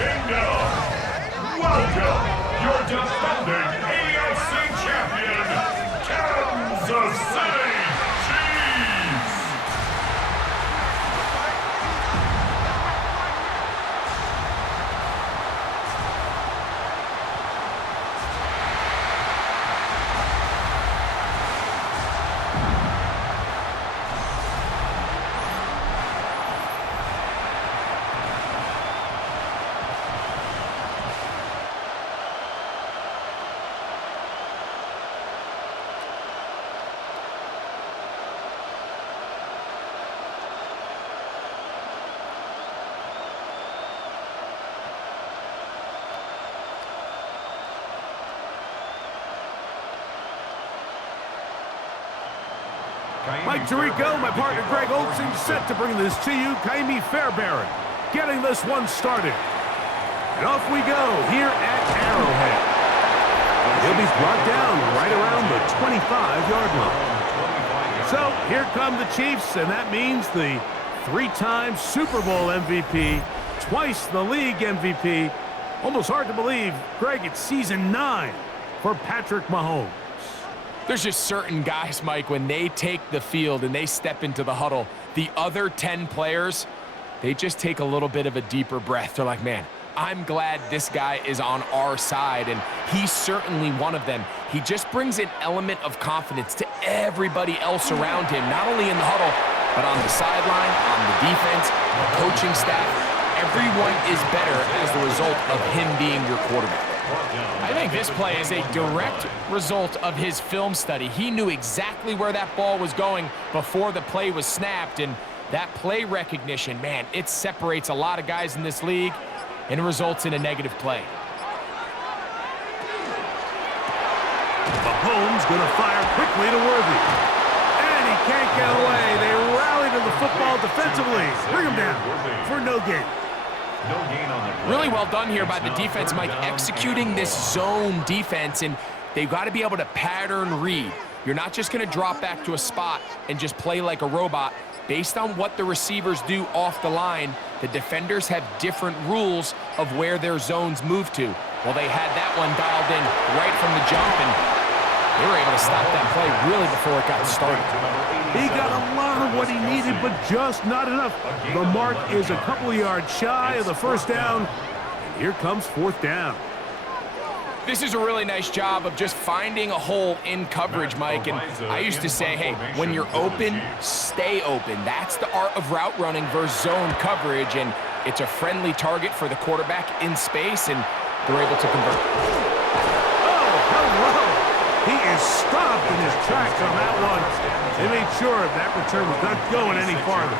Kingdom. Welcome, your defending AFC champion, Kansas City Chiefs. Mike Tirico, my partner Greg Olsen, set to bring this to you. Kaimi Fairbairn getting this one started. And off we go here at Arrowhead. He'll be brought down right around the 25-yard line. So here come the Chiefs, and that means the three-time Super Bowl MVP, twice the league MVP. Almost hard to believe, Greg, it's season 9 for Patrick Mahomes. There's just certain guys, Mike, when they take the field and they step into the huddle, the other 10 players, they just take a little bit of a deeper breath. They're like, man, I'm glad this guy is on our side, and he's certainly one of them. He just brings an element of confidence to everybody else around him, not only in the huddle, but on the sideline, on the defense, the coaching staff. Everyone is better as the result of him being your quarterback. I think this play is a direct result of his film study. He knew exactly where that ball was going before the play was snapped, and that play recognition, man, it separates a lot of guys in this league and results in a negative play. Mahomes going to fire quickly to Worthy. And he can't get away. They rally to the football defensively. Bring him down for no gain. Really well done here by the defense, Mike, executing this zone defense, and they've got to be able to pattern read. You're not just going to drop back to a spot and just play like a robot. Based on what the receivers do off the line, the defenders have different rules of where their zones move to. Well, they had that one dialed in right from the jump, and they were able to stop that play really before it got started. He got a lot of what he needed, but just not enough. The mark is a couple of yards shy of the first down. And here comes fourth down. This is a really nice job of just finding a hole in coverage, Mike. And I used to say, hey, when you're open, stay open. That's the art of route running versus zone coverage, and it's a friendly target for the quarterback in space, and they're able to convert. Oh, hello! He is stopped in his tracks on that one. They made sure that return was not going any farther.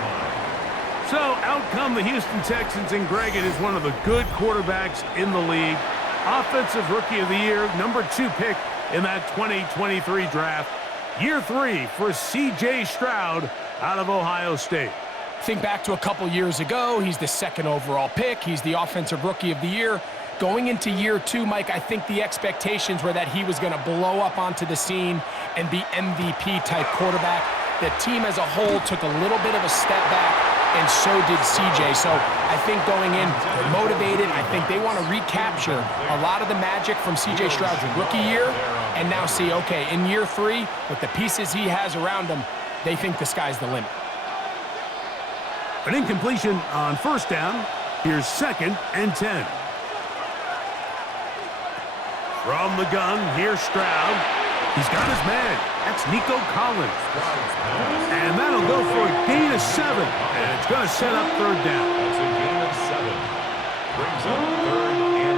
So out come the Houston Texans, and Greg, it is one of the good quarterbacks in the league. Offensive Rookie of the Year, number 2 pick in that 2023 draft. Year 3 for C.J. Stroud out of Ohio State. Think back to a couple years ago. He's the 2nd overall pick. He's the Offensive Rookie of the Year. Going into year 2, Mike, I think the expectations were that he was going to blow up onto the scene and be MVP-type quarterback. The team as a whole took a little bit of a step back, and so did CJ. So I think going in, they're motivated. I think they want to recapture a lot of the magic from CJ Stroud's rookie year and now see, okay, in year 3, with the pieces he has around him, they think the sky's the limit. An incompletion on first down. Here's 2nd and 10. From the gun, here's Stroud. He's got his man. That's Nico Collins. And that'll go for a gain of 7. And it's going to set up third down. That's a gain of 7. Brings up 3rd and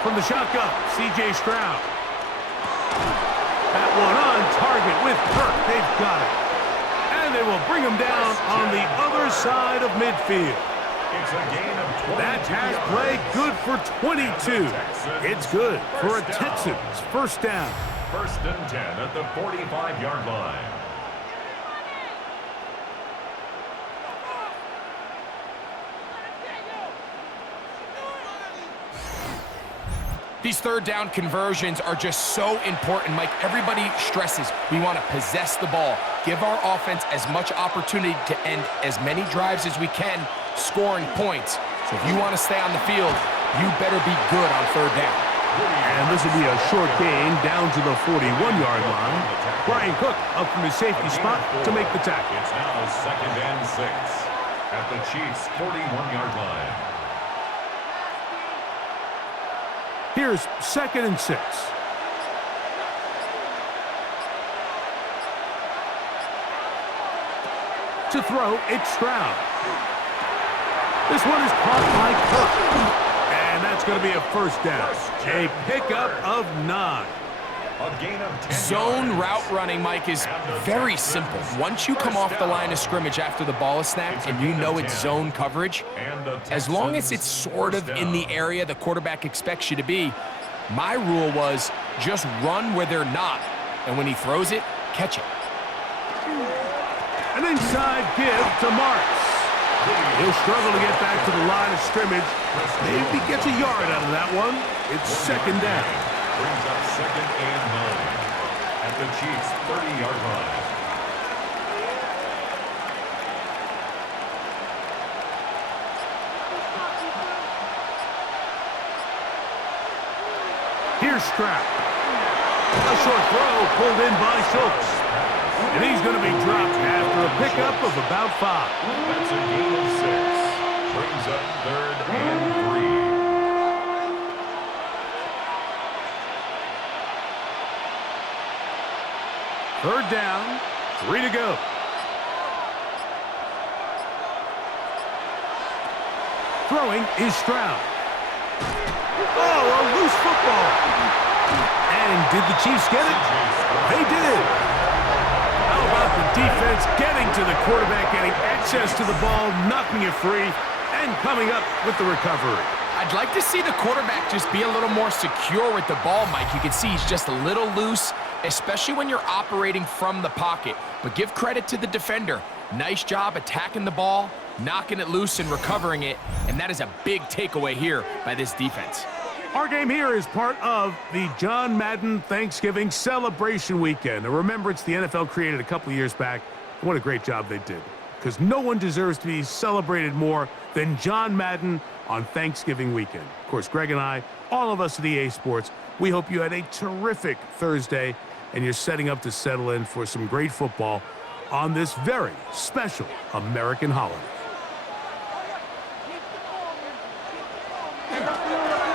3. From the shotgun, C.J. Stroud. That one on target with Kirk. They've got it. And they will bring him down on the other side of midfield. It's a gain of 22. That pass play good for 22. It's good for a Texans first down. 1st and 10 at the 45-yard line. These third down conversions are just so important, Mike. Everybody stresses we want to possess the ball, give our offense as much opportunity to end as many drives as we can, scoring points. So if you want to stay on the field, you better be good on third down. And this will be a short gain down to the 41-yard line. Brian Cook up from his safety spot to make the tackle. It's now 2nd and 6 at the Chiefs' 41-yard line. Here's 2nd and 6. To throw, it's Stroud. This one is caught by Cook. And that's going to be a first down. A pickup of 9. A gain of 10 Zone yards. route running, Mike, is very simple. Once you come off the line of scrimmage after the ball is snapped and you know it's zone coverage, as long as it's sort of in the area the quarterback expects you to be, my rule was just run where they're not, and when he throws it, catch it. An inside give to Marks. He'll struggle to get back to the line of scrimmage. Maybe gets a yard out of that one. It's 2nd down. Brings up 2nd and 9 at the Chiefs' 30-yard line. Here's Stroud. A short throw pulled in by Schultz. And he's going to be dropped after a pickup of about 5. That's a gain of 6. Brings up 3rd and 3. Third down, 3 to go. Throwing is Stroud. Oh, a loose football. And did the Chiefs get it? They did. How about the defense getting to the quarterback, getting access to the ball, knocking it free, and coming up with the recovery? I'd like to see the quarterback just be a little more secure with the ball, Mike. You can see he's just a little loose, especially when you're operating from the pocket. But give credit to the defender. Nice job attacking the ball, knocking it loose and recovering it, and that is a big takeaway here by this defense. Our game here is part of the John Madden Thanksgiving Celebration Weekend. Now remember, it's the NFL created a couple of years back. What a great job they did, because no one deserves to be celebrated more than John Madden on Thanksgiving weekend. Of course, Greg and I, all of us at EA Sports, we hope you had a terrific Thursday and you're setting up to settle in for some great football on this very special American holiday.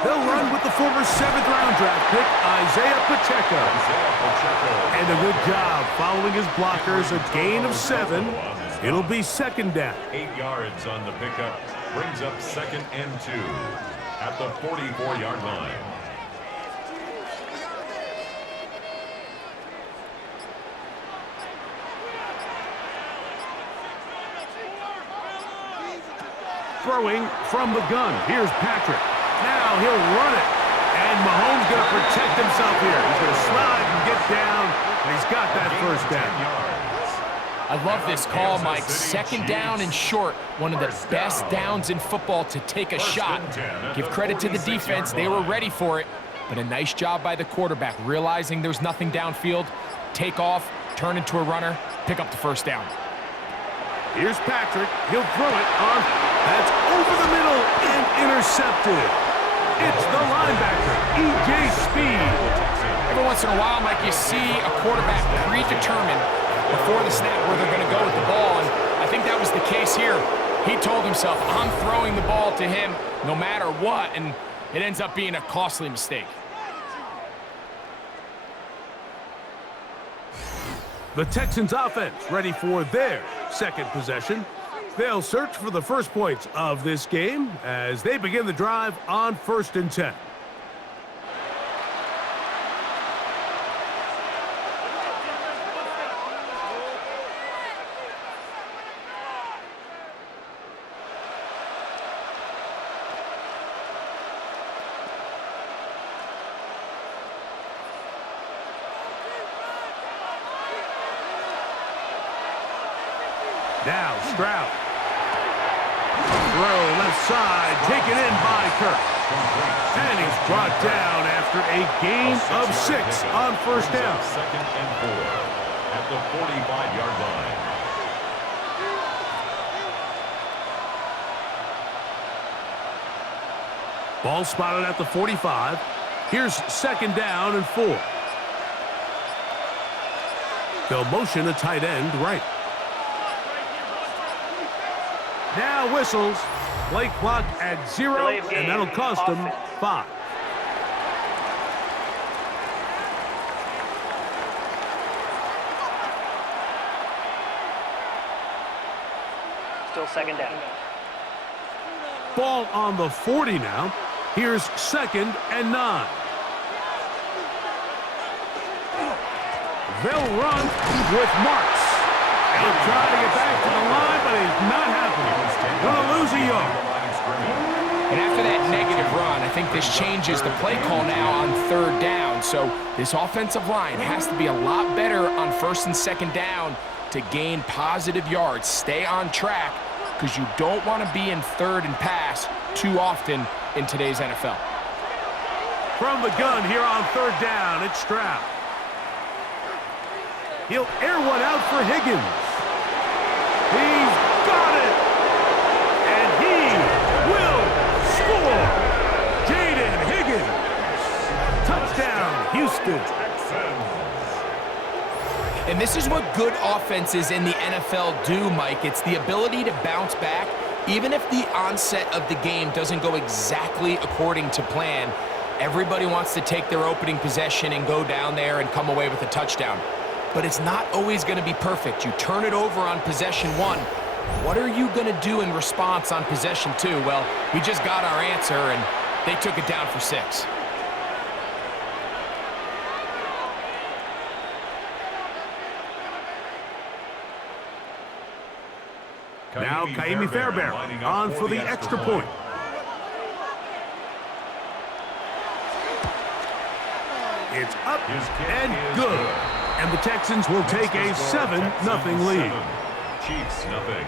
They'll run with the former 7th-round draft pick, Isaiah Pacheco. And a good job following his blockers, a gain of 7. It'll be 2nd down. 8 yards on the pickup. Brings up 2nd and 2 at the 44-yard line. Throwing from the gun. Here's Patrick. Now he'll run it. And Mahomes going to protect himself here. He's going to slide and get down, and he's got that first down. I love this call, Mike. 2nd down and short. One of the best downs in football to take a shot. Give credit to the defense. They were ready for it. But a nice job by the quarterback, realizing there's nothing downfield. Take off, turn into a runner, pick up the first down. Here's Patrick. He'll throw it on. That's over the middle and intercepted. It's the linebacker, E.J. Speed. Every once in a while, Mike, you see a quarterback predetermined before the snap where they're going to go with the ball, and I think that was the case here. He told himself, I'm throwing the ball to him no matter what, and it ends up being a costly mistake. The Texans offense ready for their second possession. They'll search for the first points of this game as they begin the drive on 1st and 10. Now Stroud. Throw left outside, taken in by Kirk. And he's brought down after a gain of 6 on first down. Second and 4 at the 45-yard line. Ball spotted at the 45. Here's second down and 4. They'll motion a tight end right. Now whistles. Play clock at 0, and that'll cost them 5. Still second down. Ball on the 40 now. Here's second and 9. They'll run with Marks. He'll try to get back to the line, but he's not happening. Gonna lose a yard. And after that negative run, I think this changes the play call now on third down. So this offensive line has to be a lot better on first and second down to gain positive yards. Stay on track, because you don't want to be in third and pass too often in today's NFL. From the gun here on third down, it's Stroud. He'll air one out for Higgins. He's got it! And he will score! Jaden Higgins! Touchdown, Houston. And this is what good offenses in the NFL do, Mike. It's the ability to bounce back, even if the onset of the game doesn't go exactly according to plan. Everybody wants to take their opening possession and go down there and come away with a touchdown. But it's not always going to be perfect. You turn it over on possession 1. What are you going to do in response on possession 2? Well, we just got our answer, and they took it down for 6. Now Kaimi Fairbairn on for the extra point. It's up and good. And the Texans will take a 7-0 lead. Chiefs nothing.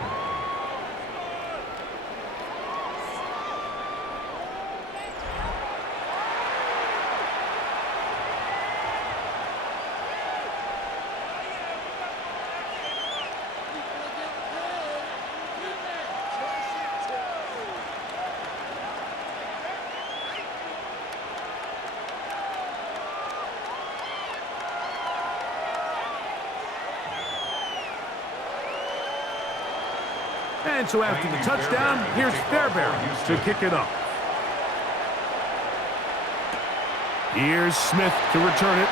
And so after the touchdown, here's Fairbairn to kick it up. Here's Smith to return it.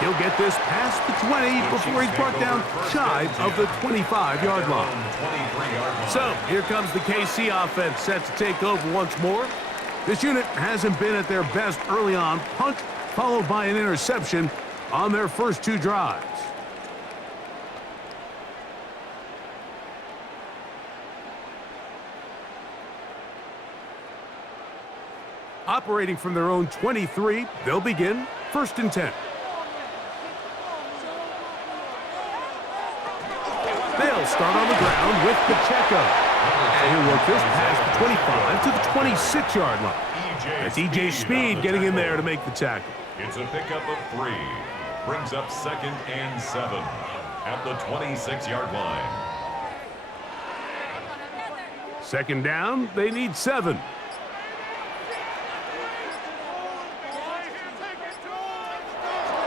He'll get this past the 20 before he's brought down shy of the 25-yard line. So here comes the KC offense set to take over once more. This unit hasn't been at their best early on. Punt followed by an interception on their first 2 drives. Operating from their own 23, they'll begin first and 10. They'll start on the ground with Pacheco. And he'll work this past the 25 to the 26-yard line. That's E.J. Speed getting in there to make the tackle. It's a pickup of 3. Brings up second and 7 at the 26-yard line. Second down, they need 7.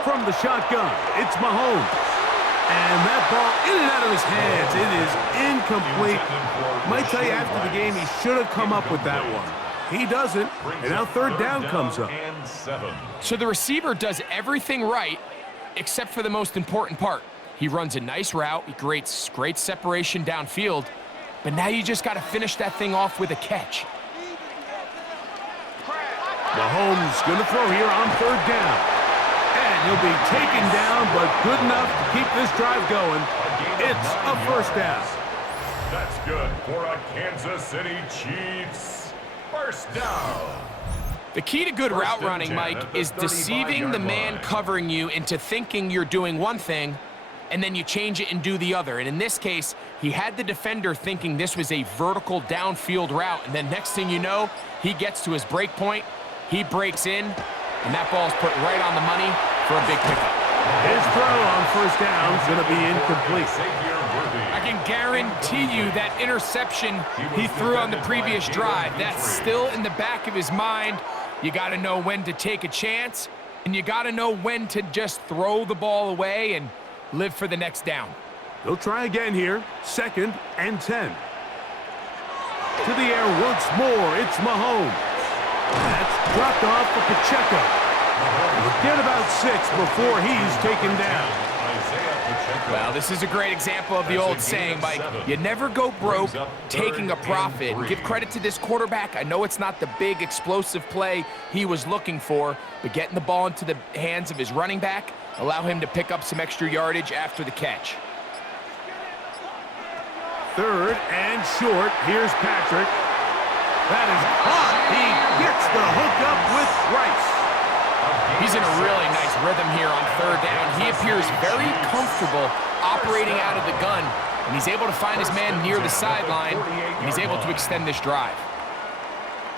From the shotgun, it's Mahomes. And that ball in and out of his hands. It is incomplete. Might tell you after the game he should have come up with that one. He doesn't, and now third down comes up. So the receiver does everything right except for the most important part. He runs a nice route. He creates great separation downfield. But now you just got to finish that thing off with a catch. Mahomes going to throw here on third down. And he'll be taken down, but good enough to keep this drive going. It's a first down. That's good for a Kansas City Chiefs first down. The key to good route running, Mike, is deceiving the man covering you into thinking you're doing one thing and then you change it and do the other. And in this case, he had the defender thinking this was a vertical downfield route, and then next thing you know, he gets to his break point, he breaks in, and that ball is put right on the money for a big pickup. His throw on first down is going to be incomplete. I can guarantee you that interception he threw on the previous drive, that's still in the back of his mind. You got to know when to take a chance, and you got to know when to just throw the ball away and live for the next down. They'll try again here, 2nd and 10. To the air once more, it's Mahomes. That's dropped off for Pacheco. He'll get about 6 before he's taken down. Well, this is a great example of the old saying, Mike, you never go broke taking a profit. Give credit to this quarterback. I know it's not the big explosive play he was looking for, but getting the ball into the hands of his running back, allow him to pick up some extra yardage after the catch. 3rd and short. Here's Patrick. That is caught. He gets the hookup with Rice. He's in a really nice rhythm here on 3rd down. He appears very comfortable operating out of the gun, and he's able to find his man near the sideline, and he's able to extend this drive.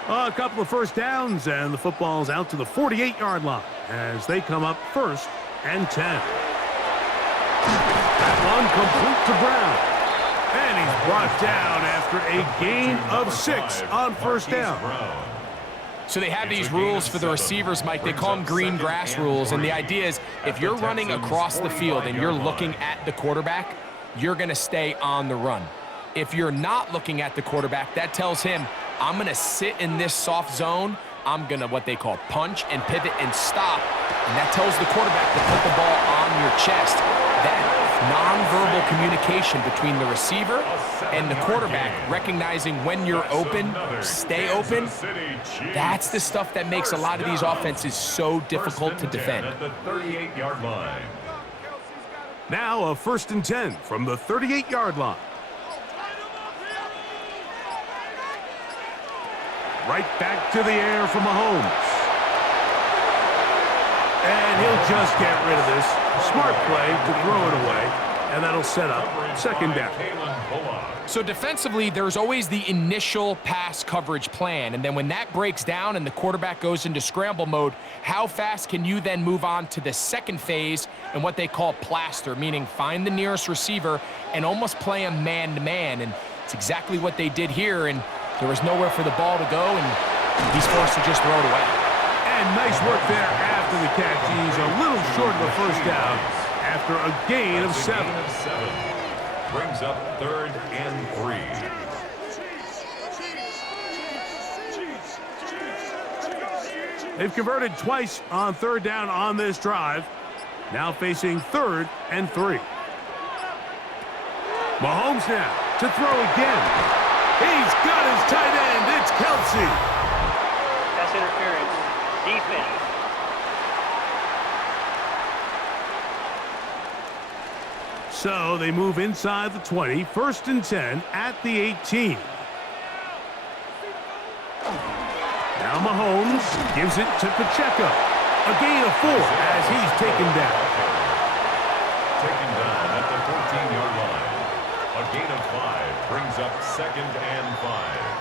A couple of first downs, and the football's out to the 48-yard line as they come up 1st and 10. That one complete to Brown. And he's brought down after a gain of 6 on first down. So they have these rules for the receivers, Mike. They call them green grass rules, and the idea is if you're running across the field and you're looking at the quarterback, you're going to stay on the run. If you're not looking at the quarterback, that tells him, I'm going to sit in this soft zone. I'm going to what they call punch and pivot and stop, and that tells the quarterback to put the ball on your chest. That nonverbal communication between the receiver and the quarterback, recognizing when you're open, stay open, that's the stuff that makes a lot of these offenses so difficult to defend. Now a 1st and 10 from the 38-yard line. Right back to the air for Mahomes. And he'll just get rid of this. Smart play to throw it away, and that'll set up 2nd down. So defensively, there's always the initial pass coverage plan, and then when that breaks down and the quarterback goes into scramble mode, how fast can you then move on to the second phase and what they call plaster, meaning find the nearest receiver and almost play him man-to-man, and it's exactly what they did here, and there was nowhere for the ball to go, and he's forced to just throw it away. And nice work there after the catch. He's a little short of the first down after a gain of 7. Brings up 3rd and 3. They've converted twice on 3rd down on this drive. Now facing 3rd and 3. Mahomes now to throw again. He's got his tight end. It's Kelsey. Pass interference. Defense. So they move inside the 20. 1st and 10 at the 18. Now Mahomes gives it to Pacheco. A gain of 4 as he's taken down. Taken down at the 14-yard line. A gain of 5 brings up 2nd and 5.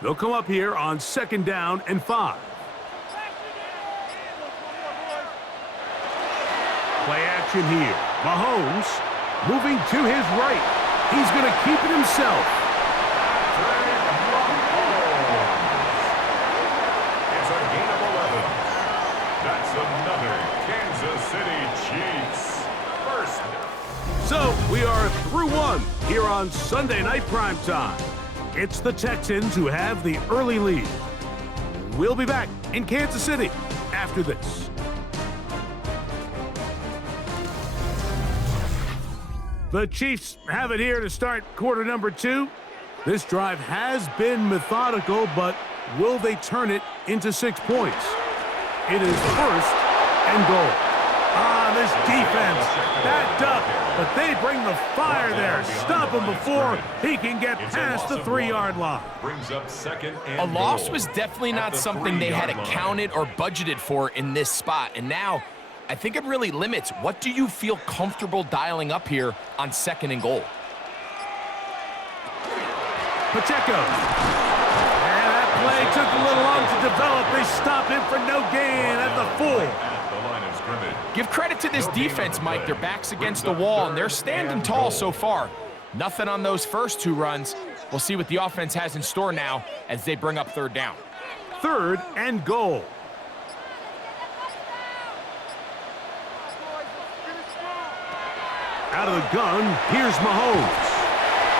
They'll come up here on 2nd down and 5. Play action here. Mahomes moving to his right. He's going to keep it himself. It's a gain of 11. That's another Kansas City Chiefs first. So we are through 1 here on Sunday Night Primetime. It's the Texans who have the early lead. We'll be back in Kansas City after this. The Chiefs have it here to start quarter number 2. This drive has been methodical, but will they turn it into 6 points? It is 1st and goal. This defense backed up But they bring the fire there. Stop him before he can get past the 3-yard line. Brings up second and A loss goal was definitely at not the something they had 3-yard line. accounted or budgeted for in this spot. And now, I think it really limits. What do you feel comfortable dialing up here on second and goal? Pacheco. And that play took a little long to develop. They stop him for no gain at the 4. At the line of scrimmage. Give credit to this defense, Mike. Their back's against the wall, and they're standing tall so far. Nothing on those first 2 runs. We'll see what the offense has in store now as they bring up 3rd down. 3rd and goal. Out of the gun, here's Mahomes.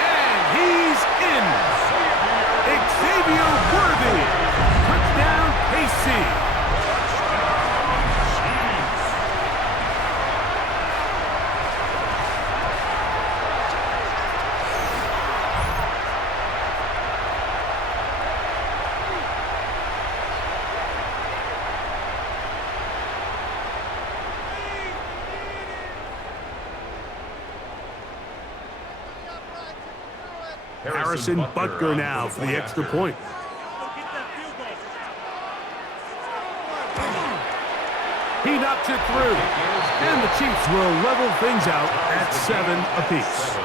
And he's in. Xavier Worthy. Touchdown, KC. Harrison Butker now for the extra point. He knocks it through. And the Chiefs will level things out at 7 apiece.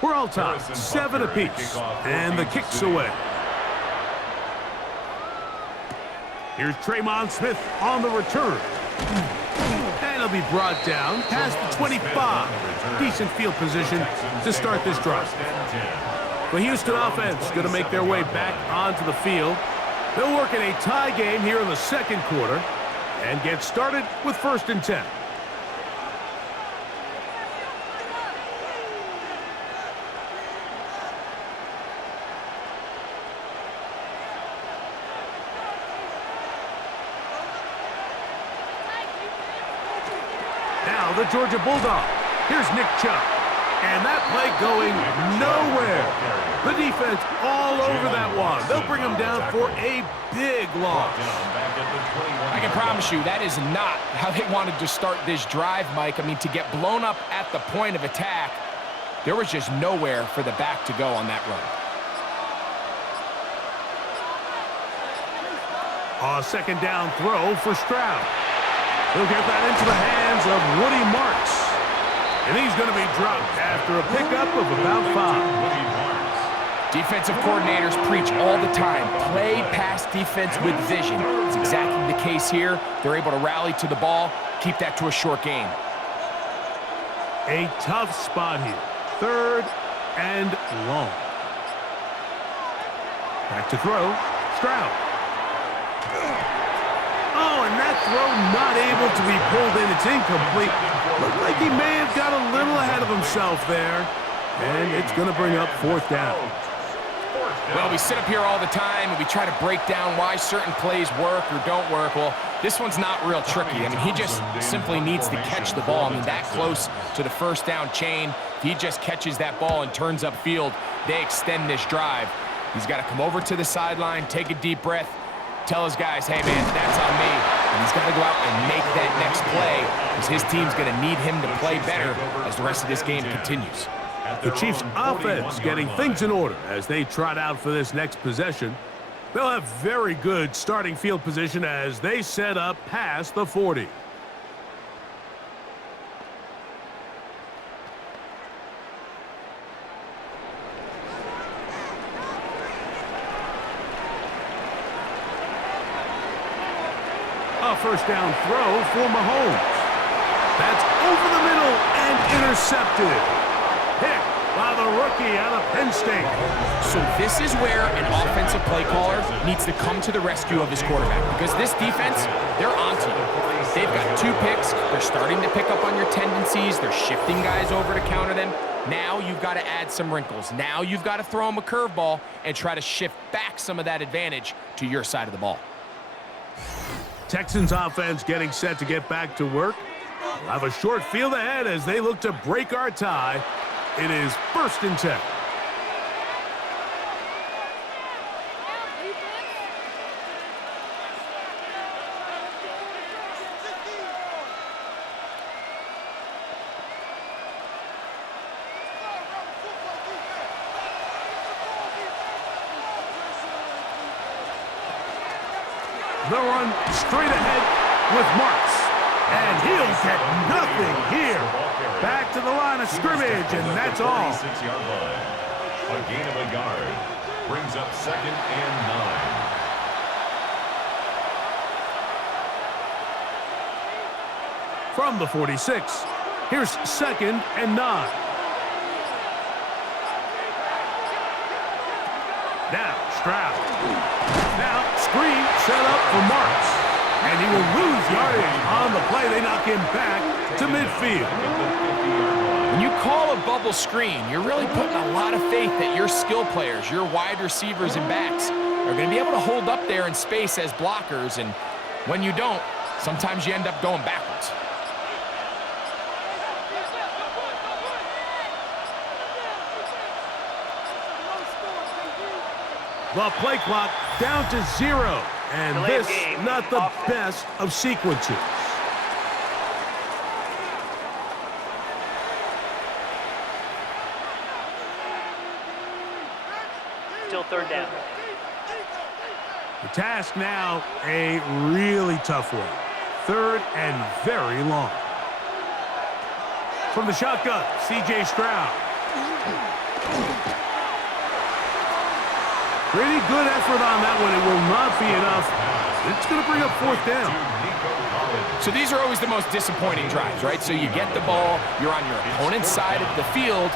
We're all tied, 7 apiece, and the kick's away. Here's Trey Smith on the return. And he'll be brought down past the 25. Decent field position to start this drive. The Houston offense going to make their way back onto the field. They'll work in a tie game here in the 2nd quarter and get started with 1st and 10. Now the Georgia Bulldog. Here's Nick Chubb. And that play going nowhere. The defense all over that one. They'll bring him down for a big loss. I can promise you that is not how they wanted to start this drive, Mike. I mean, to get blown up at the point of attack, there was just nowhere for the back to go on that run. A 2nd down throw for Stroud. He'll get that into the hands of Woody Marks. And he's going to be dropped after a pickup of about 5. Defensive coordinators preach all the time, play pass defense with vision. It's exactly the case here. They're able to rally to the ball, keep that to a short gain. A tough spot here. 3rd and long. Back to throw. Stroud. Oh, and that throw not able to be pulled in. It's incomplete. Looked like he may have got a little ahead of himself there. And it's going to bring up 4th down. Well, we sit up here all the time and we try to break down why certain plays work or don't work. Well, this one's not real tricky. I mean, he just simply needs to catch the ball. I mean, that close to the 1st down chain. If he just catches that ball and turns upfield, they extend this drive. He's got to come over to the sideline, take a deep breath, tell his guys, hey, man, that's on me. And he's got to go out and make that next play because his team's going to need him to play better as the rest of this game continues. The Chiefs' offense getting things in order as they trot out for this next possession. They'll have very good starting field position as they set up past the 40. A 1st down throw for Mahomes. That's over the middle and intercepted. Picked by the rookie out of Penn State. So this is where an offensive play caller needs to come to the rescue of his quarterback, because this defense, they're onto you. They've got 2 picks. They're starting to pick up on your tendencies. They're shifting guys over to counter them. Now you've got to add some wrinkles. Now you've got to throw them a curveball and try to shift back some of that advantage to your side of the ball. Texans offense getting set to get back to work. We'll have a short field ahead as they look to break our tie. It is 1st and 10. They'll run straight ahead with Marks. And he'll get nothing here. Back to the line of scrimmage, and that's all. 46-yard line. A gain of a yard. Brings up 2nd and 9. From the 46, here's 2nd and 9. Now, Stroud. Now, screen set up for Marks. And he will lose yardage on the play. They knock him back to midfield. When you call a bubble screen, you're really putting a lot of faith that your skill players, your wide receivers and backs, are going to be able to hold up there in space as blockers. And when you don't, sometimes you end up going backwards. The play clock down to 0. And Delayed this, game. not the best of sequences. Still 3rd down. The task now, a really tough one. 3rd and very long. From the shotgun, C.J. Stroud. Pretty good effort on that one. It will not be enough. It's going to bring up 4th down. So these are always the most disappointing drives, right? So you get the ball, you're on your opponent's side of the field,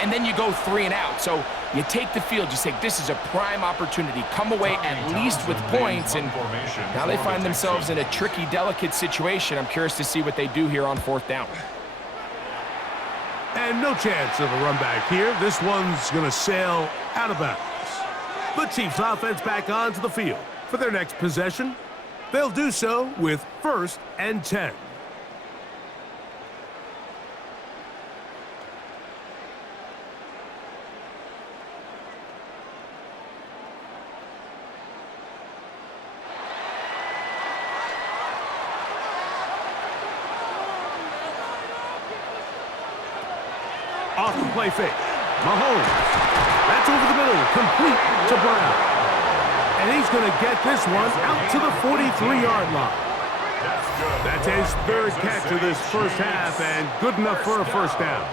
and then you go 3 and out. So you take the field, you say, this is a prime opportunity. Come away at least with points, and now they find themselves in a tricky, delicate situation. I'm curious to see what they do here on 4th down. And no chance of a run back here. This one's going to sail out of bounds. The Chiefs offense back onto the field for their next possession. They'll do so with 1st and 10. Off the play fake. Mahomes. That's over the middle, complete to Brown. And he's going to get this one out to the 43-yard line. That's his 3rd catch of this 1st half, and good enough for a 1st down.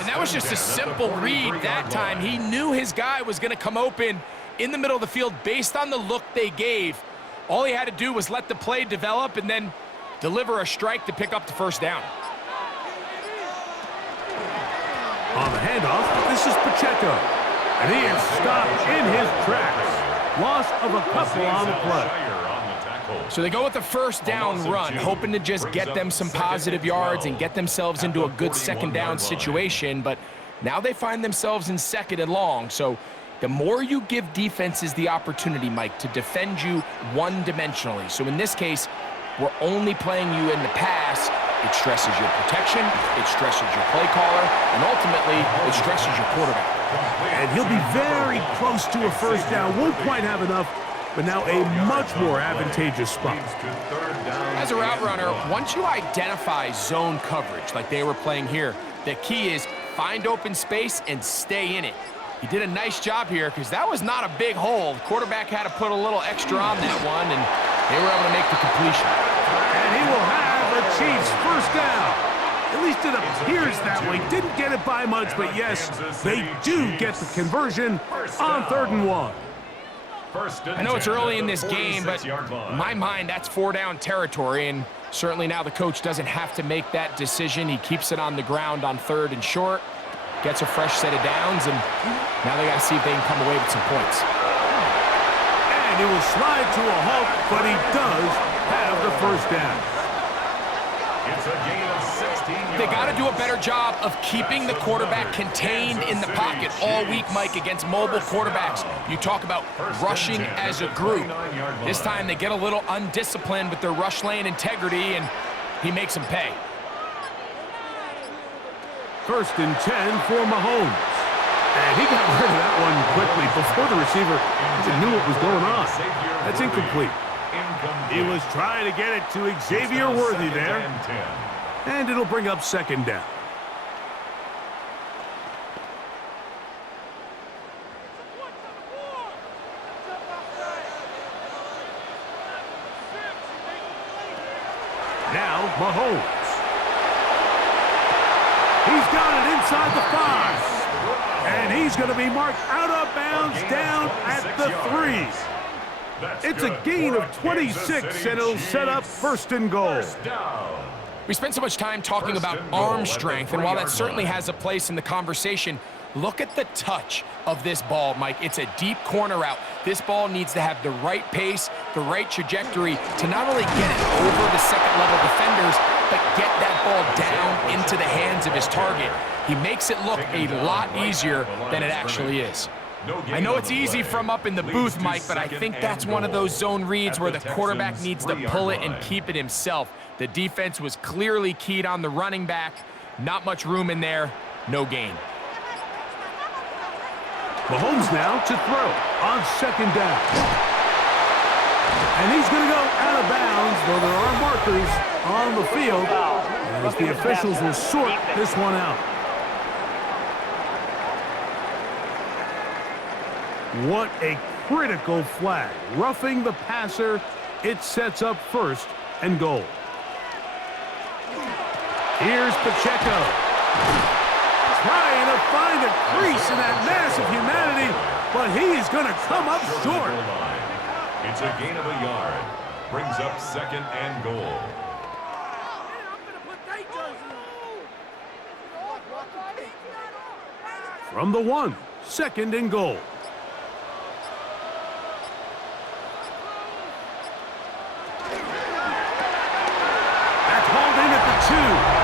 And that was just a simple read that time. He knew his guy was going to come open in the middle of the field based on the look they gave. All he had to do was let the play develop and then deliver a strike to pick up the 1st down. On the handoff, this is Pacheco. And he is stopped in his tracks. Loss of a couple on the play. So they go with the 1st down run, hoping to just get them some positive yards and get themselves into a good 2nd down situation. But now they find themselves in 2nd and long. So the more you give defenses the opportunity, Mike, to defend you one-dimensionally. So in this case, we're only playing you in the pass. It stresses your protection, it stresses your play caller, and ultimately, it stresses your quarterback. And he'll be very close to a 1st down. Won't quite have enough, but now a much more advantageous spot. As a route runner, once you identify zone coverage like they were playing here, the key is find open space and stay in it. He did a nice job here because that was not a big hole. The quarterback had to put a little extra on that one, and they were able to make the completion. And he will have the Chiefs 1st down. At least it appears that way. Didn't get it by much, but yes, they do get the conversion on 3rd and 1. I know it's early in this game, but in my mind, that's 4 down territory, and certainly now the coach doesn't have to make that decision. He keeps it on the ground on 3rd and short. gets a fresh set of downs, and now they got to see if they can come away with some points. And he will slide to a halt, but he does have the first down. It's a gain of 16 yards. They got to do a better job of keeping the quarterback contained in the pocket all week, Mike, against mobile quarterbacks. You talk about rushing as a group. This time they get a little undisciplined with their rush lane integrity, and he makes them pay. 1st and 10 for Mahomes. And he got rid of that one quickly before the receiver even knew what was going on. That's incomplete. He was trying to get it to Xavier Worthy there. And it'll bring up 2nd down. Now Mahomes. He's got it inside the 5. And he's going to be marked out of bounds down at the 3. It's a gain of 26, and it'll set up 1st and goal. We spent so much time talking about arm strength, and while that certainly has a place in the conversation, look at the touch of this ball, Mike. It's a deep corner route. This ball needs to have the right pace, the right trajectory to not only get it over the second-level defenders, but get that ball down into the hands of his target. He makes it look a lot easier than it actually is. I know it's easy from up in the booth, Mike, but I think that's one of those zone reads where the quarterback needs to pull it and keep it himself. The defense was clearly keyed on the running back. Not much room in there. No gain. Mahomes now to throw on 2nd down. And he's going to go out of bounds, though there are markers on the field as the officials will sort this one out. What a critical flag. Roughing the passer, it sets up 1st and goal. Here's Pacheco. Trying to find a crease in that mass of humanity, but he is going to come up short. It's a gain of a yard. Brings up 2nd and goal. From the 1, 2nd and goal. That's hauled in at the 2.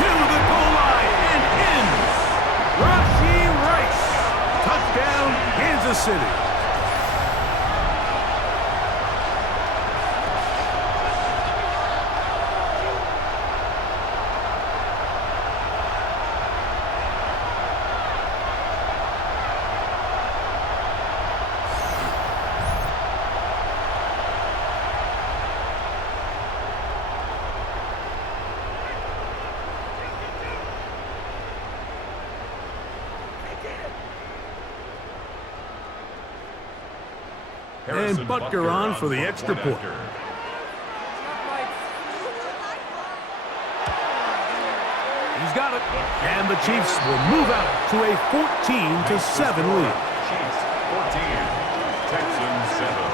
To the goal line and in. Rashee Rice. Touchdown, Kansas City. And Butker on for the extra point. He's got it. And the Chiefs will move out to a 14-7 lead. Chiefs 14, Texans 7.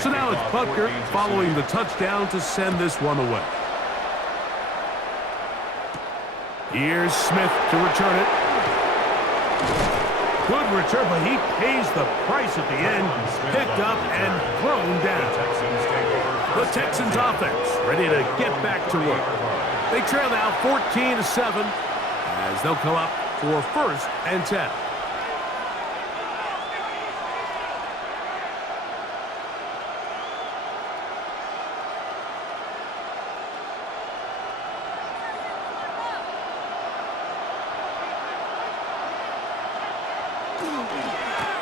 So now it's Butker following the touchdown to send this one away. Here's Smith to return it. Good return, but he pays the price at the end. Picked up and thrown down. The Texans offense ready to get back to work. They trail now 14-7 as they'll come up for 1st and 10.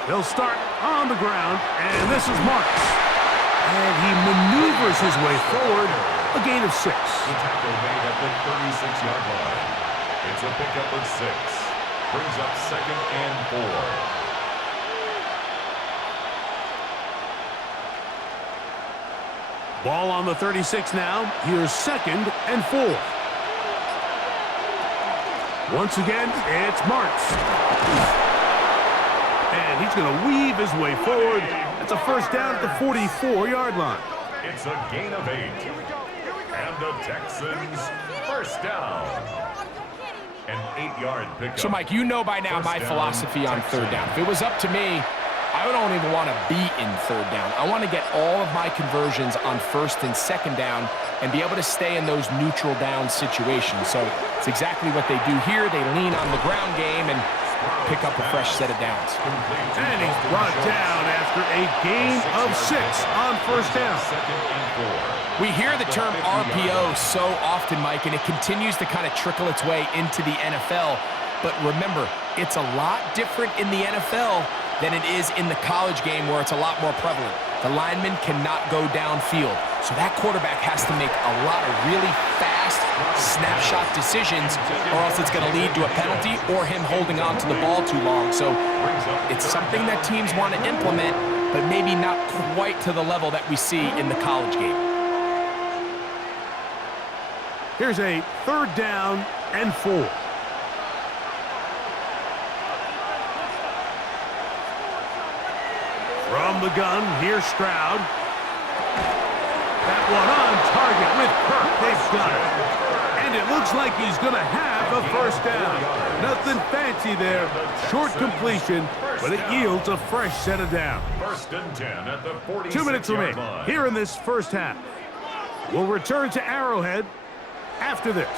He'll start on the ground, and this is Marks. And he maneuvers his way forward, a gain of 6. The tackle made at the 36-yard line. It's a pickup of 6. brings up 2nd and 4. Ball on the 36 now. Here's 2nd and 4. Once again, it's Martz. And he's going to weave his way forward. That's a first down at the 44-yard line. It's a gain of 8. And the Texans first down. An 8-yard pickup. So, Mike, you know by now my philosophy on third down. If it was up to me, I don't even want to be in third down. I want to get all of my conversions on first and second down and be able to stay in those neutral down situations. So it's exactly what they do here. They lean on the ground game and pick up a fresh set of downs. And he's brought down after a gain of 6 on first down. We hear the term RPO so often, Mike, and it continues to kind of trickle its way into the NFL. But remember, it's a lot different in the NFL than it is in the college game where it's a lot more prevalent. The lineman cannot go downfield. So that quarterback has to make a lot of really fast snapshot decisions or else it's going to lead to a penalty or him holding on to the ball too long. So it's something that teams want to implement, but maybe not quite to the level that we see in the college game. Here's a third down and 4. From the gun, here's Stroud. That one on target with Kirk. They've got it. And it looks like he's going to have a first down. Nothing fancy there. Short completion, but it yields a fresh set of downs. 1st and 10 at the 46-yard 2 minutes remain here in this first half. We'll return to Arrowhead after this.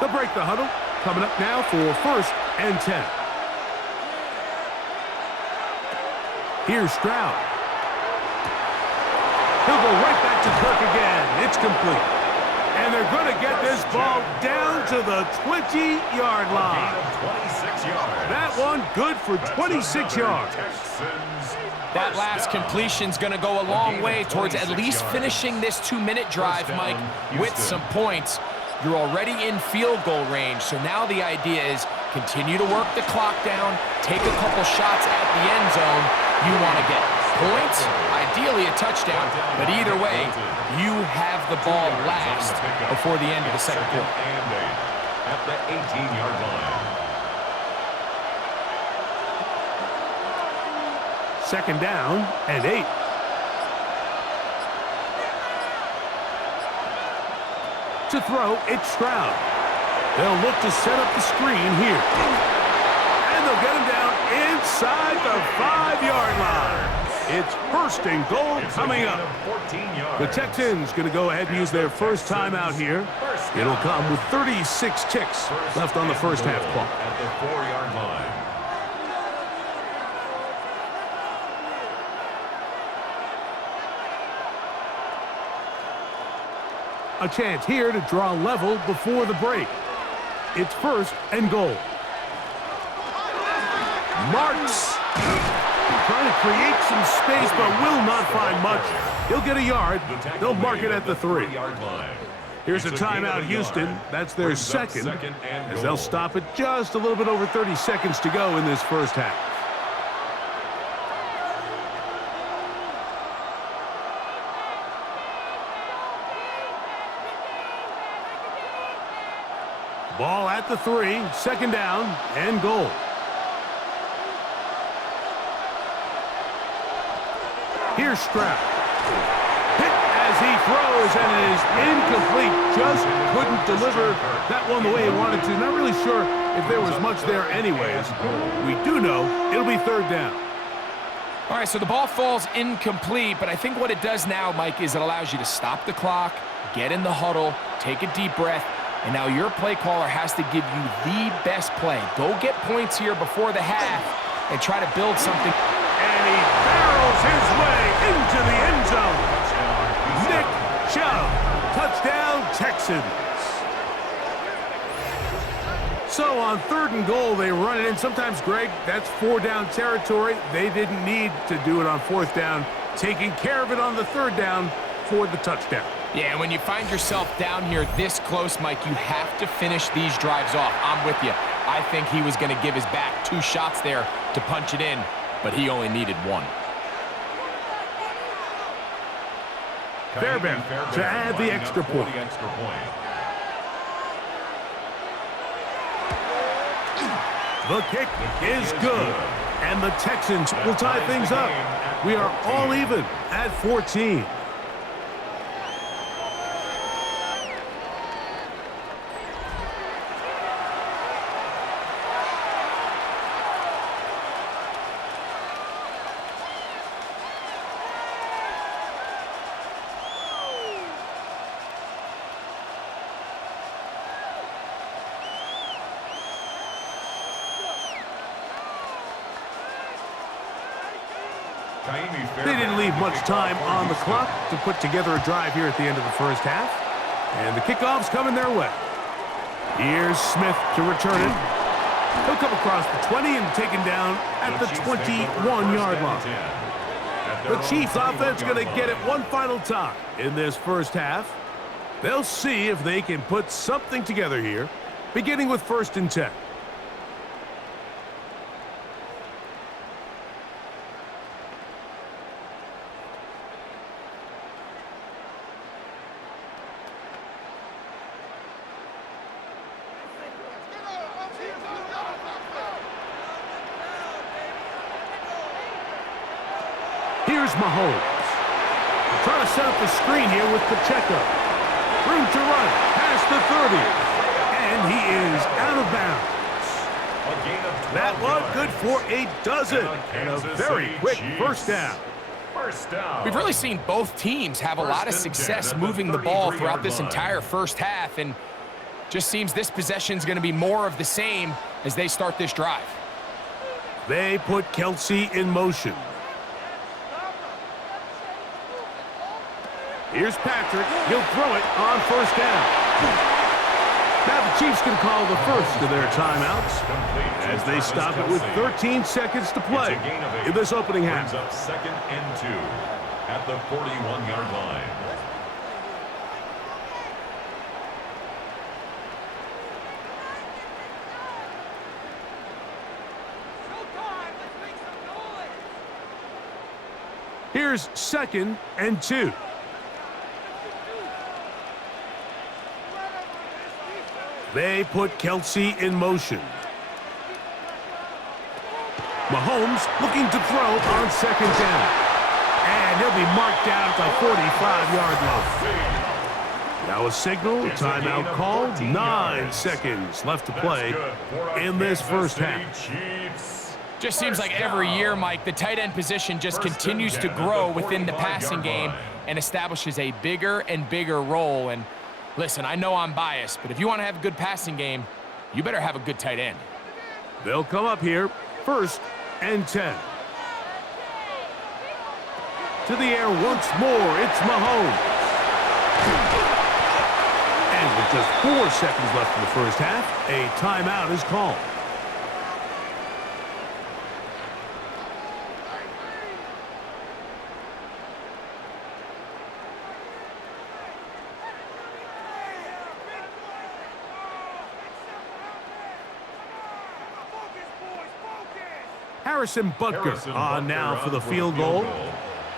They'll break the huddle. Coming up now for 1st and 10. Here's Stroud. He'll go right back to Kirk again. It's complete. And they're going to get this ball down to the 20-yard line. 26 yards. That one good for 26 yards. That last completion's going to go a long way towards at least finishing this 2-minute drive, Mike, with some points. You're already in field goal range, so now the idea is continue to work the clock down, take a couple shots at the end zone. You want to get points, ideally a touchdown, but either way, you have the ball last before the end of the second quarter. At the 18-yard line. 2nd down and 8. To throw, it's Stroud. They'll look to set up the screen here. And they'll get him down inside the 5-yard line. It's 1st and goal coming up. The Texans going to go ahead and use their first timeout here. It'll come with 36 ticks left on the first half clock. At the 4-yard line. A chance here to draw level before the break. It's 1st and goal. Martz trying to create some space, but will not find much. He'll get a yard. They'll mark it at the 3. Here's a timeout, Houston. That's their second, as they'll stop it just a little bit over 30 seconds to go in this first half. Ball at the 3, 2nd down and goal. Here's Stroud. Hit as he throws, and it is incomplete. Just couldn't deliver that one the way he wanted to. Not really sure if there was much there anyways. We do know it'll be 3rd down. All right, so the ball falls incomplete, but I think what it does now, Mike, is it allows you to stop the clock, get in the huddle, take a deep breath, and now your play caller has to give you the best play. Go get points here before the half and try to build something. And he barrels his way into the end zone. Nick Chubb, touchdown Texans. So on 3rd and goal, they run it in. Sometimes, Greg, that's 4-down territory. They didn't need to do it on 4th down. Taking care of it on the 3rd down for the touchdown. Yeah, and when you find yourself down here this close, Mike, you have to finish these drives off. I'm with you. I think he was going to give his back 2 shots there to punch it in, but he only needed 1. Fairbairn to add the extra point. The kick is good, and the Texans will tie things up. We are all even at 14. They didn't leave much time on the clock to put together a drive here at the end of the first half. And the kickoff's coming their way. Here's Smith to return it. He'll come across the 20 and taken down at the 21-yard line. The Chiefs offense going to get it one final time in this first half. They'll see if they can put something together here, beginning with 1st and 10. Here's Mahomes. Trying to set up the screen here with Pacheco. Room to run past the 30. And he is out of bounds. That one good for a dozen. And a very quick first down. We've really seen both teams have a lot of success moving the ball throughout this entire first half. And just seems this possession's going to be more of the same as they start this drive. They put Kelsey in motion. Here's Patrick. He'll throw it on 1st down. Now the Chiefs can call the first of their timeouts as they stop it with 13 seconds to play in this opening half. Up 2nd and 2 at the 41-yard line. Here's 2nd and 2. They put Kelsey in motion. Mahomes looking to throw on 2nd down. And he'll be marked down at the 45-yard line. Now a signal, timeout called. 9 seconds left to play in this first half. Just seems like every year, Mike, the tight end position just continues to grow within the passing game and establishes a bigger and bigger role. And listen, I know I'm biased, but if you want to have a good passing game, you better have a good tight end. They'll come up here, 1st and 10. To the air once more, it's Mahomes. And with just 4 seconds left in the first half, a timeout is called. Harrison Butker on now for the field goal.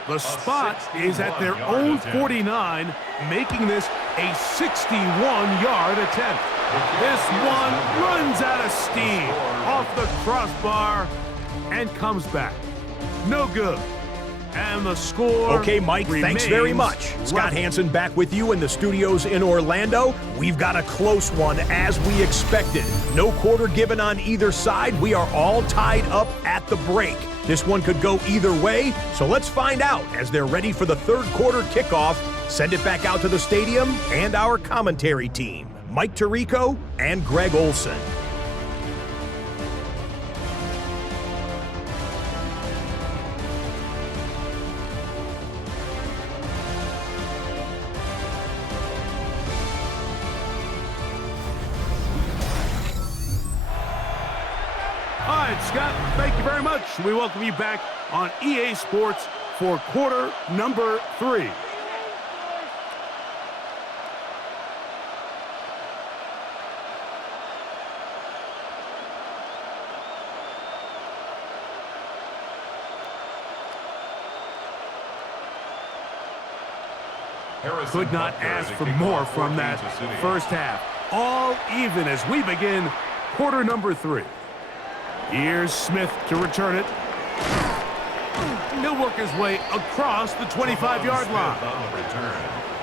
The spot is at their own 49, making this a 61-yard attempt. This one runs out of steam off the crossbar and comes back. No good. And the score Okay, Mike, thanks very much. Scott Hansen back with you in the studios in Orlando. We've got a close one as we expected. No quarter given on either side. We are all tied up at the break. This one could go either way, so let's find out as they're ready for the 3rd quarter kickoff. Send it back out to the stadium and our commentary team, Mike Tirico and Greg Olson. Scott, thank you very much. We welcome you back on EA Sports for quarter number 3. Could not ask for more from that first half. All even as we begin quarter number 3. Here's Smith to return it. He'll work his way across the 25-yard line.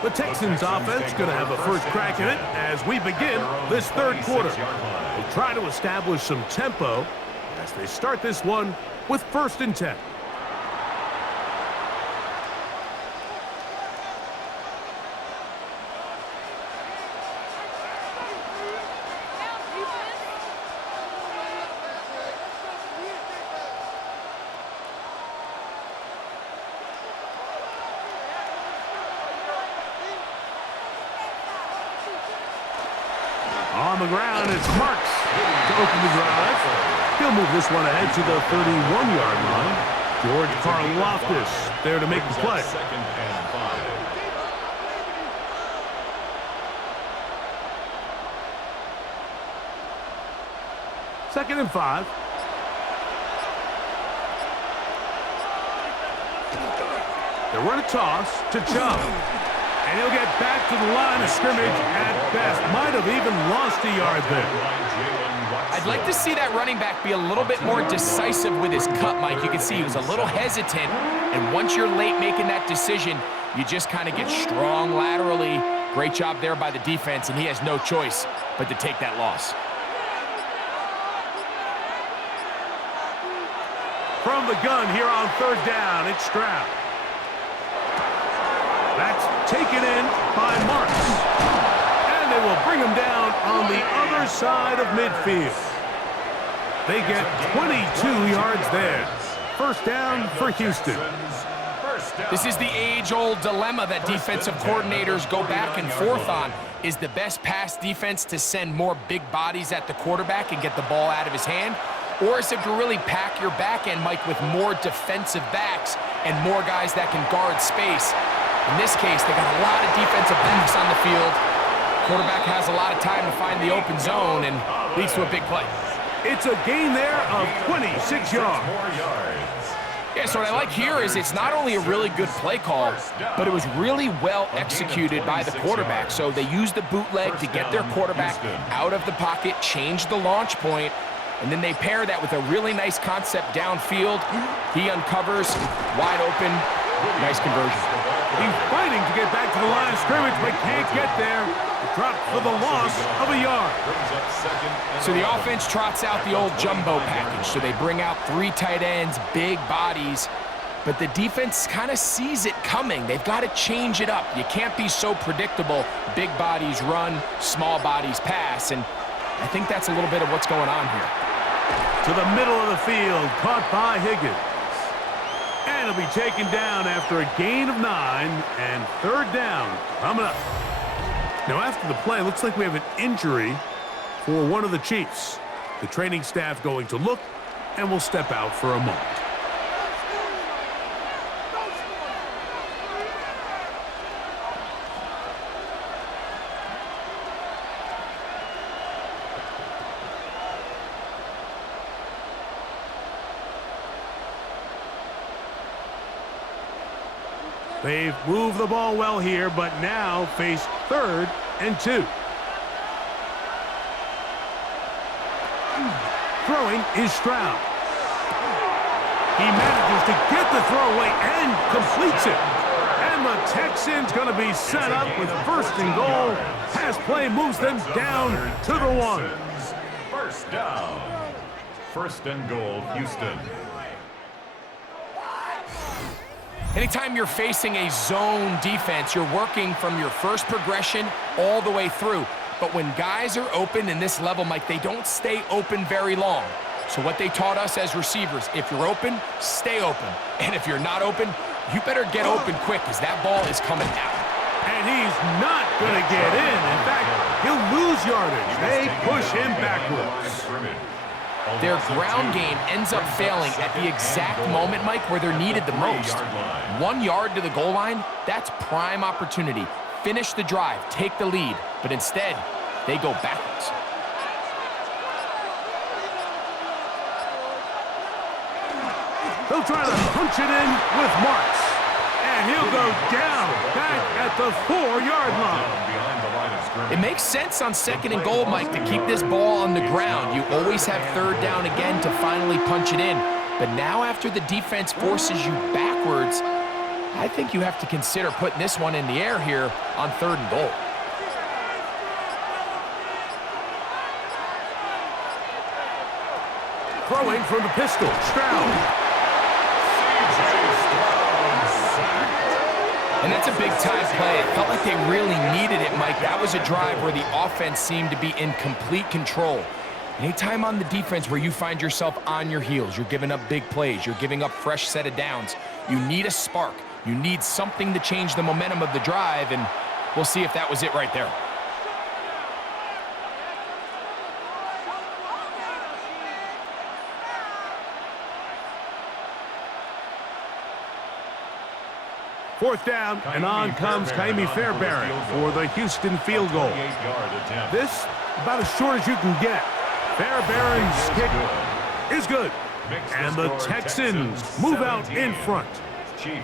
The Texans offense going to have a first crack at it as we begin this third quarter. They'll try to establish some tempo as they start this one with 1st and 10. On the ground, it's Marks to open the drive. He'll move this one ahead to the 31-yard line. George Karlaftis there to make the play. Second and 5. 2nd and 5. They run a toss to Chubb. And he'll get back to the line of scrimmage at best. Might have even lost a yard there. I'd like to see that running back be a little bit more decisive with his cut, Mike. You can see he was a little hesitant. And once you're late making that decision, you just kind of get strong laterally. Great job there by the defense, and he has no choice but to take that loss. From the gun here on 3rd down, it's Stroud. That's taken in by Marks. And they will bring him down on the other side of midfield. They get 22 yards there. 1st down for Houston. This is the age-old dilemma that defensive coordinators go back and forth on. Is the best pass defense to send more big bodies at the quarterback and get the ball out of his hand? Or is it to really pack your back end, Mike, with more defensive backs and more guys that can guard space? In this case, they got a lot of defensive backs on the field. Quarterback has a lot of time to find the open zone and leads to a big play. It's a gain there of 26 yards. Yeah, so what I like here is it's not only a really good play call, but it was really well executed by the quarterback. So they used the bootleg to get their quarterback out of the pocket, change the launch point, and then they pair that with a really nice concept downfield. He uncovers, wide open, nice conversion. He's fighting to get back to the line of scrimmage, but can't get there. Dropped for the loss of a yard. So the offense trots out the old jumbo package. So they bring out 3 tight ends, big bodies, but the defense kind of sees it coming. They've got to change it up. You can't be so predictable. Big bodies run, small bodies pass, and I think that's a little bit of what's going on here. To the middle of the field, caught by Higgins. And he'll be taken down after a gain of 9 and 3rd down coming up. Now after the play, looks like we have an injury for one of the Chiefs. The training staff going to look and will step out for a moment. They've moved the ball well here, but now face 3rd and 2. Throwing is Stroud. He manages to get the throw away and completes it. And the Texans going to be set up with 1st and goal. Pass play moves them down to the 1. 1st down. 1st and goal, Houston. Anytime you're facing a zone defense, you're working from your first progression all the way through. But when guys are open in this level, Mike, they don't stay open very long. So what they taught us as receivers, if you're open, stay open. And if you're not open, you better get open quick because that ball is coming out. And he's not going to get in. In fact, he'll lose yardage. They push him backwards. Their ground game ends up failing at the exact moment, Mike, where they're needed the most. 1 yard to the goal line, that's prime opportunity. Finish the drive, take the lead, but instead, they go backwards. They'll try to punch it in with Marks. And he'll go down back at the 4-yard line. Behind the line of scrimmage. It makes sense on 2nd and goal, Mike, to keep this ball on the ground. You always have 3rd down again to finally punch it in. But now after the defense forces you backwards, I think you have to consider putting this one in the air here on 3rd and goal. Throwing from the pistol, Stroud. And that's a big-time play. It felt like they really needed it, Mike. That was a drive where the offense seemed to be in complete control. Anytime on the defense where you find yourself on your heels, you're giving up big plays, you're giving up fresh set of downs, you need a spark. You need something to change the momentum of the drive, and we'll see if that was it right there. Fourth down, and on comes Kaimi Fairbairn for the Houston field goal. This, about as short as you can get. Fairbairn's kick is good. And the Texans move out in front.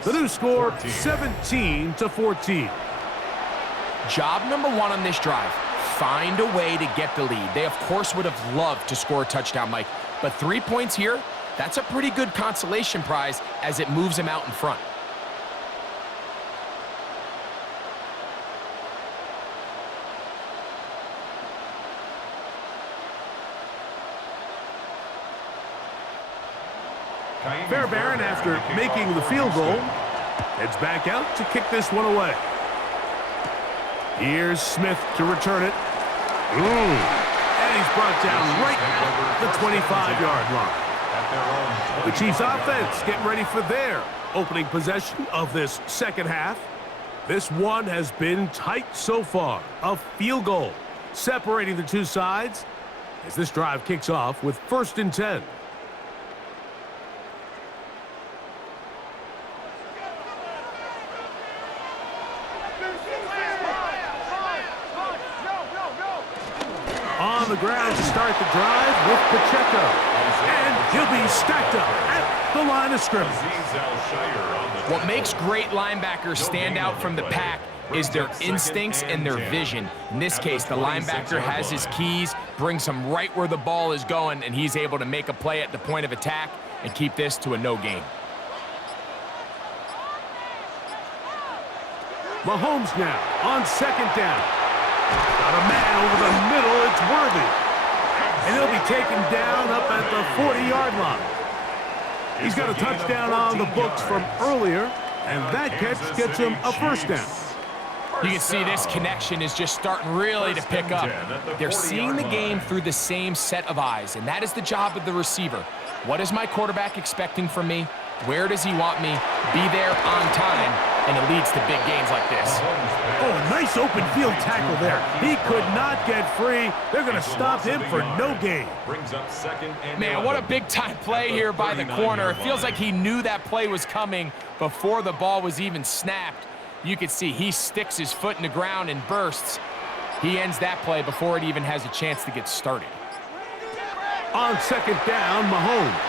The new score, 17-14. Job number 1 on this drive, find a way to get the lead. They, of course, would have loved to score a touchdown, Mike. But 3 points here, that's a pretty good consolation prize as it moves them out in front. Fairbairn, after making the field goal, heads back out to kick this one away. Here's Smith to return it. And he's brought down right at the 25-yard line. The Chiefs offense getting ready for their opening possession of this second half. This one has been tight so far. A field goal separating the two sides as this drive kicks off with 1st and 10. On the ground to start the drive with Pacheco. And he'll be stacked up at the line of scrimmage. What makes great linebackers stand out from the pack is their instincts and their vision. In this case, the linebacker has his keys, brings him right where the ball is going, and he's able to make a play at the point of attack and keep this to a no gain. Mahomes now on 2nd down. Got a man over the middle, it's Worthy. And he'll be taken down up at the 40-yard line. He's got a touchdown on the books from earlier, and that catch gets him a 1st down. You can see this connection is just starting really to pick up. They're seeing the game through the same set of eyes, and that is the job of the receiver. What is my quarterback expecting from me? Where does he want me? Be there on time, and it leads to big games like this. Oh, nice open field tackle there. He could not get free. They're going to stop him for no gain. Man, what a big-time play here by the corner. It feels like he knew that play was coming before the ball was even snapped. You can see he sticks his foot in the ground and bursts. He ends that play before it even has a chance to get started. On 2nd down, Mahomes.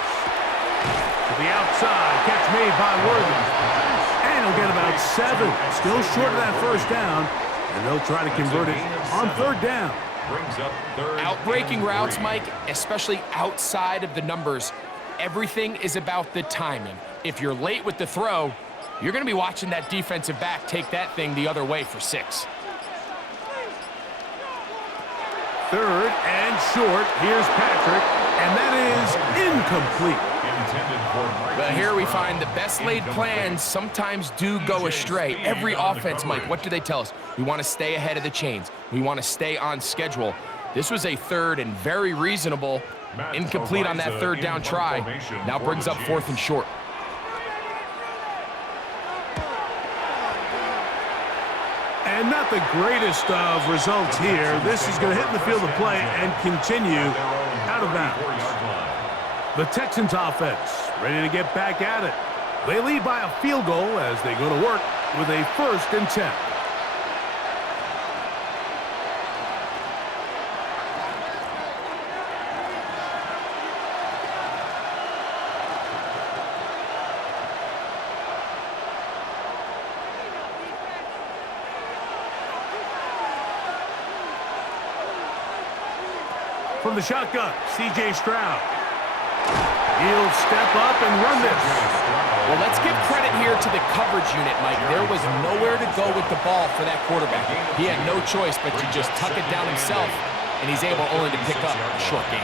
To the outside, catch made by Worthy. And he'll get about 7. Still short of that 1st down. And they'll try to convert it on 3rd down. Outbreaking routes, Mike, especially outside of the numbers, everything is about the timing. If you're late with the throw, you're going to be watching that defensive back take that thing the other way for 6. 3rd and short. Here's Patrick, and that is incomplete. But here we find the best laid plans sometimes do go astray. Every offense, Mike, what do they tell us? We want to stay ahead of the chains. We want to stay on schedule. This was a 3rd and very reasonable. Incomplete on that 3rd down try. Now brings up 4th and short. And not the greatest of results here. This is going to hit in the field of play and continue out of bounds. The Texans offense ready to get back at it. They lead by a field goal as they go to work with a 1st and 10. from the shotgun, C.J. Stroud. He'll step up and run this. Well, let's give credit here to the coverage unit, Mike. There was nowhere to go with the ball for that quarterback. He had no choice but to just tuck it down himself, and he's able only to pick up a short gain.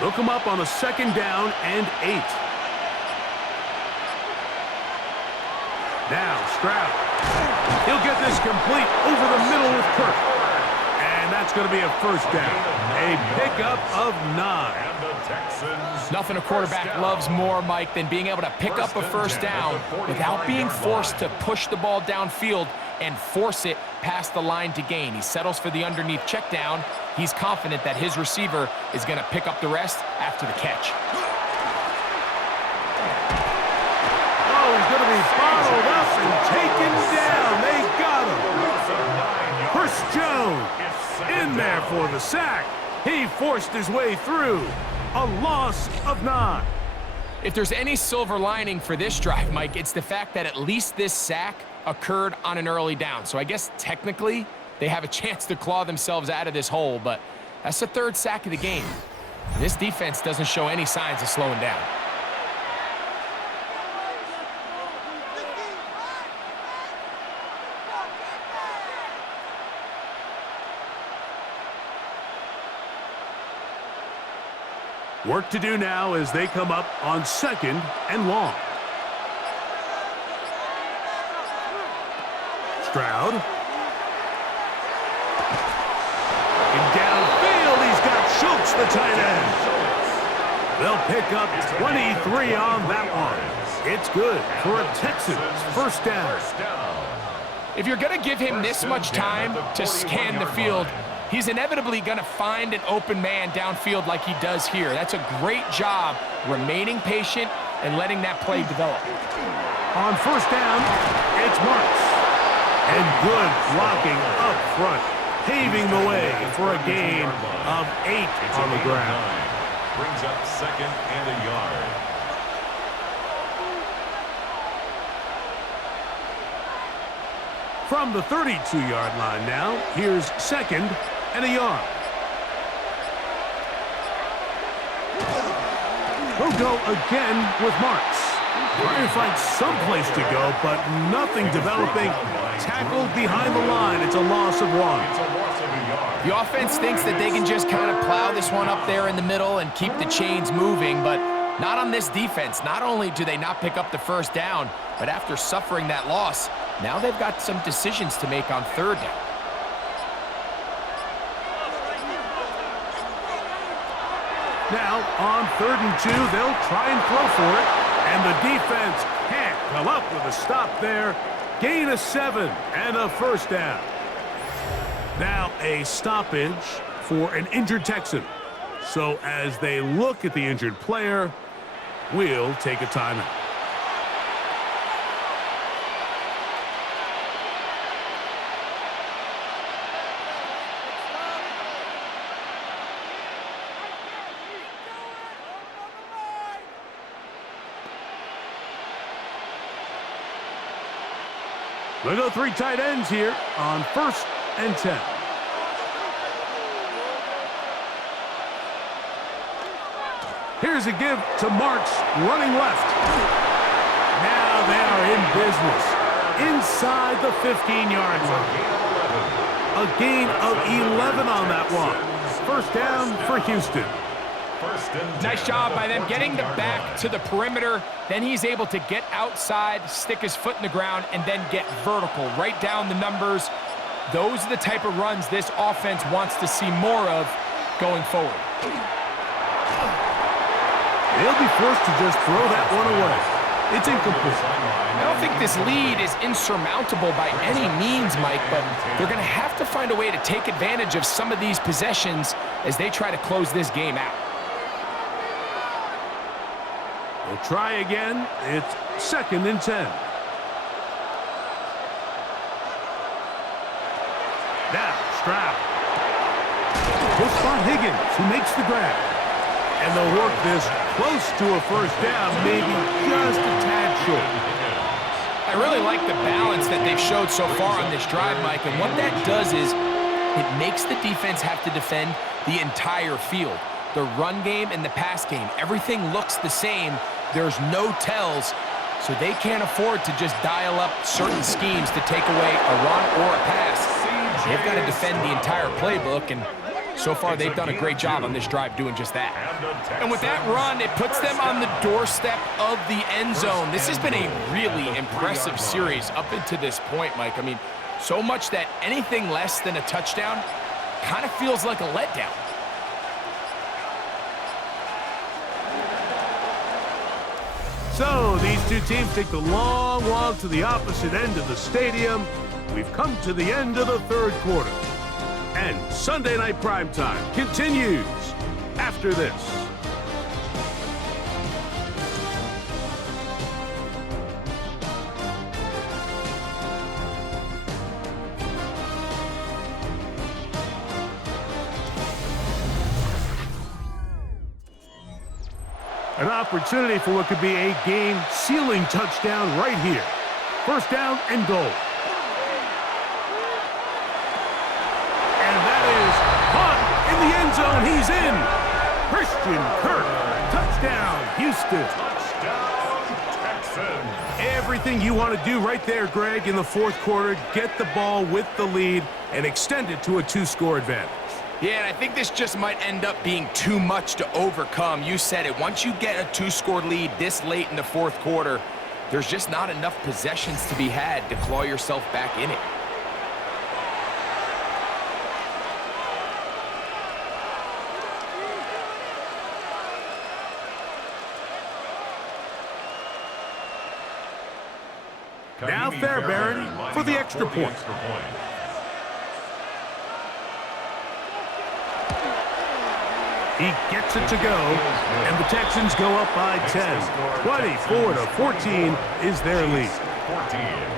They'll come up on a 2nd down and 8. Now, Stroud. He'll get this complete over the middle with Kirk. And that's going to be a 1st down. A pickup of 9. Nothing a quarterback loves more, Mike, than being able to pick up a 1st down without being forced to push the ball downfield and force it past the line to gain. He settles for the underneath check down. He's confident that his receiver is going to pick up the rest after the catch. Oh, he's going to be bottled up and taken down. They got him. Chris Jones in there for the sack. He forced his way through. A loss of 9. If there's any silver lining for this drive, Mike, it's the fact that at least this sack occurred on an early down. So I guess technically they have a chance to claw themselves out of this hole, but that's the 3rd sack of the game. This defense doesn't show any signs of slowing down. Work to do now as they come up on 2nd and long. Stroud. And downfield, he's got Schultz, the tight end. They'll pick up 23 on that one. It's good for a Texans 1st down. If you're going to give him this much time to scan the field, he's inevitably going to find an open man downfield like he does here. That's a great job remaining patient and letting that play develop. On 1st down, it's Marks. And good blocking up front, paving the way for a gain of 8 on the ground. Brings up 2nd and a yard. From the 32-yard line now, here's 2nd and a yard. He'll go again with Marks. Trying to find some place to go, but nothing developing. Tackled behind the line. It's a loss of 1. The offense thinks that they can just kind of plow this one up there in the middle and keep the chains moving, but not on this defense. Not only do they not pick up the 1st down, but after suffering that loss, now they've got some decisions to make on 3rd down. Now, on 3rd and 2, they'll try and throw for it, and the defense can't come up with a stop there. Gain of 7 and a 1st down. Now a stoppage for an injured Texan. So as they look at the injured player, we'll take a timeout. We'll go 3 tight ends here on 1st and 10. Here's a give to Marks running left. Now they are in business inside the 15-yard line. A gain of 11 on that one. 1st down for Houston. Nice job by them getting the back to the perimeter. Then he's able to get outside, stick his foot in the ground, and then get vertical. Right down the numbers. Those are the type of runs this offense wants to see more of going forward. They'll be forced to just throw that one away. It's incomplete. I don't think this lead is insurmountable by any means, Mike, but they're going to have to find a way to take advantage of some of these possessions as they try to close this game out. They'll try again. It's 2nd and 10. Now, Stroud. He'll spot Higgins, who makes the grab. And they'll work this close to a 1st down, maybe just a tad short. I really like the balance that they've showed so far on this drive, Mike, and what that does is it makes the defense have to defend the entire field. The run game and the pass game, everything looks the same. There's no tells, so they can't afford to just dial up certain schemes to take away a run or a pass. They've got to defend the entire playbook, and so far they've done a great job on this drive doing just that. And with that run, it puts them on the doorstep of the end zone. This has been a really impressive series up until this point, Mike. I mean, so much that anything less than a touchdown kind of feels like a letdown. So these two teams take the long walk to the opposite end of the stadium. We've come to the end of the third quarter. And Sunday Night Primetime continues after this. An opportunity for what could be a game-sealing touchdown right here. First down and goal. And that is caught in the end zone. He's in. Christian Kirk. Touchdown, Houston. Touchdown, Texans. Everything you want to do right there, Greg, in the fourth quarter. Get the ball with the lead and extend it to a two-score advantage. Yeah, and I think this just might end up being too much to overcome. You said it. Once you get a two-score lead this late in the fourth quarter, there's just not enough possessions to be had to claw yourself back in it. Now Fairbairn for the extra point. He gets it to go, and the Texans go up by 10. 24-14 is their lead. 14.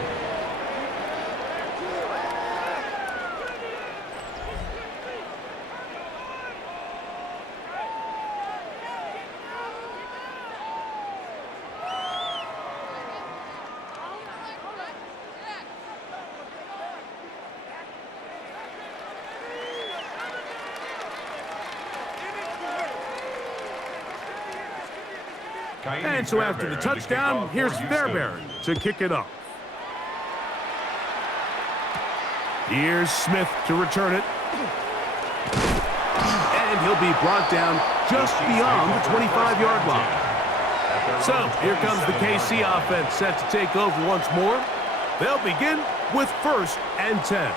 And so after the touchdown, here's Fairbairn to kick it off. Here's Smith to return it. And he'll be brought down just beyond the 25-yard line. So here comes the KC offense set to take over once more. They'll begin with 1st and 10.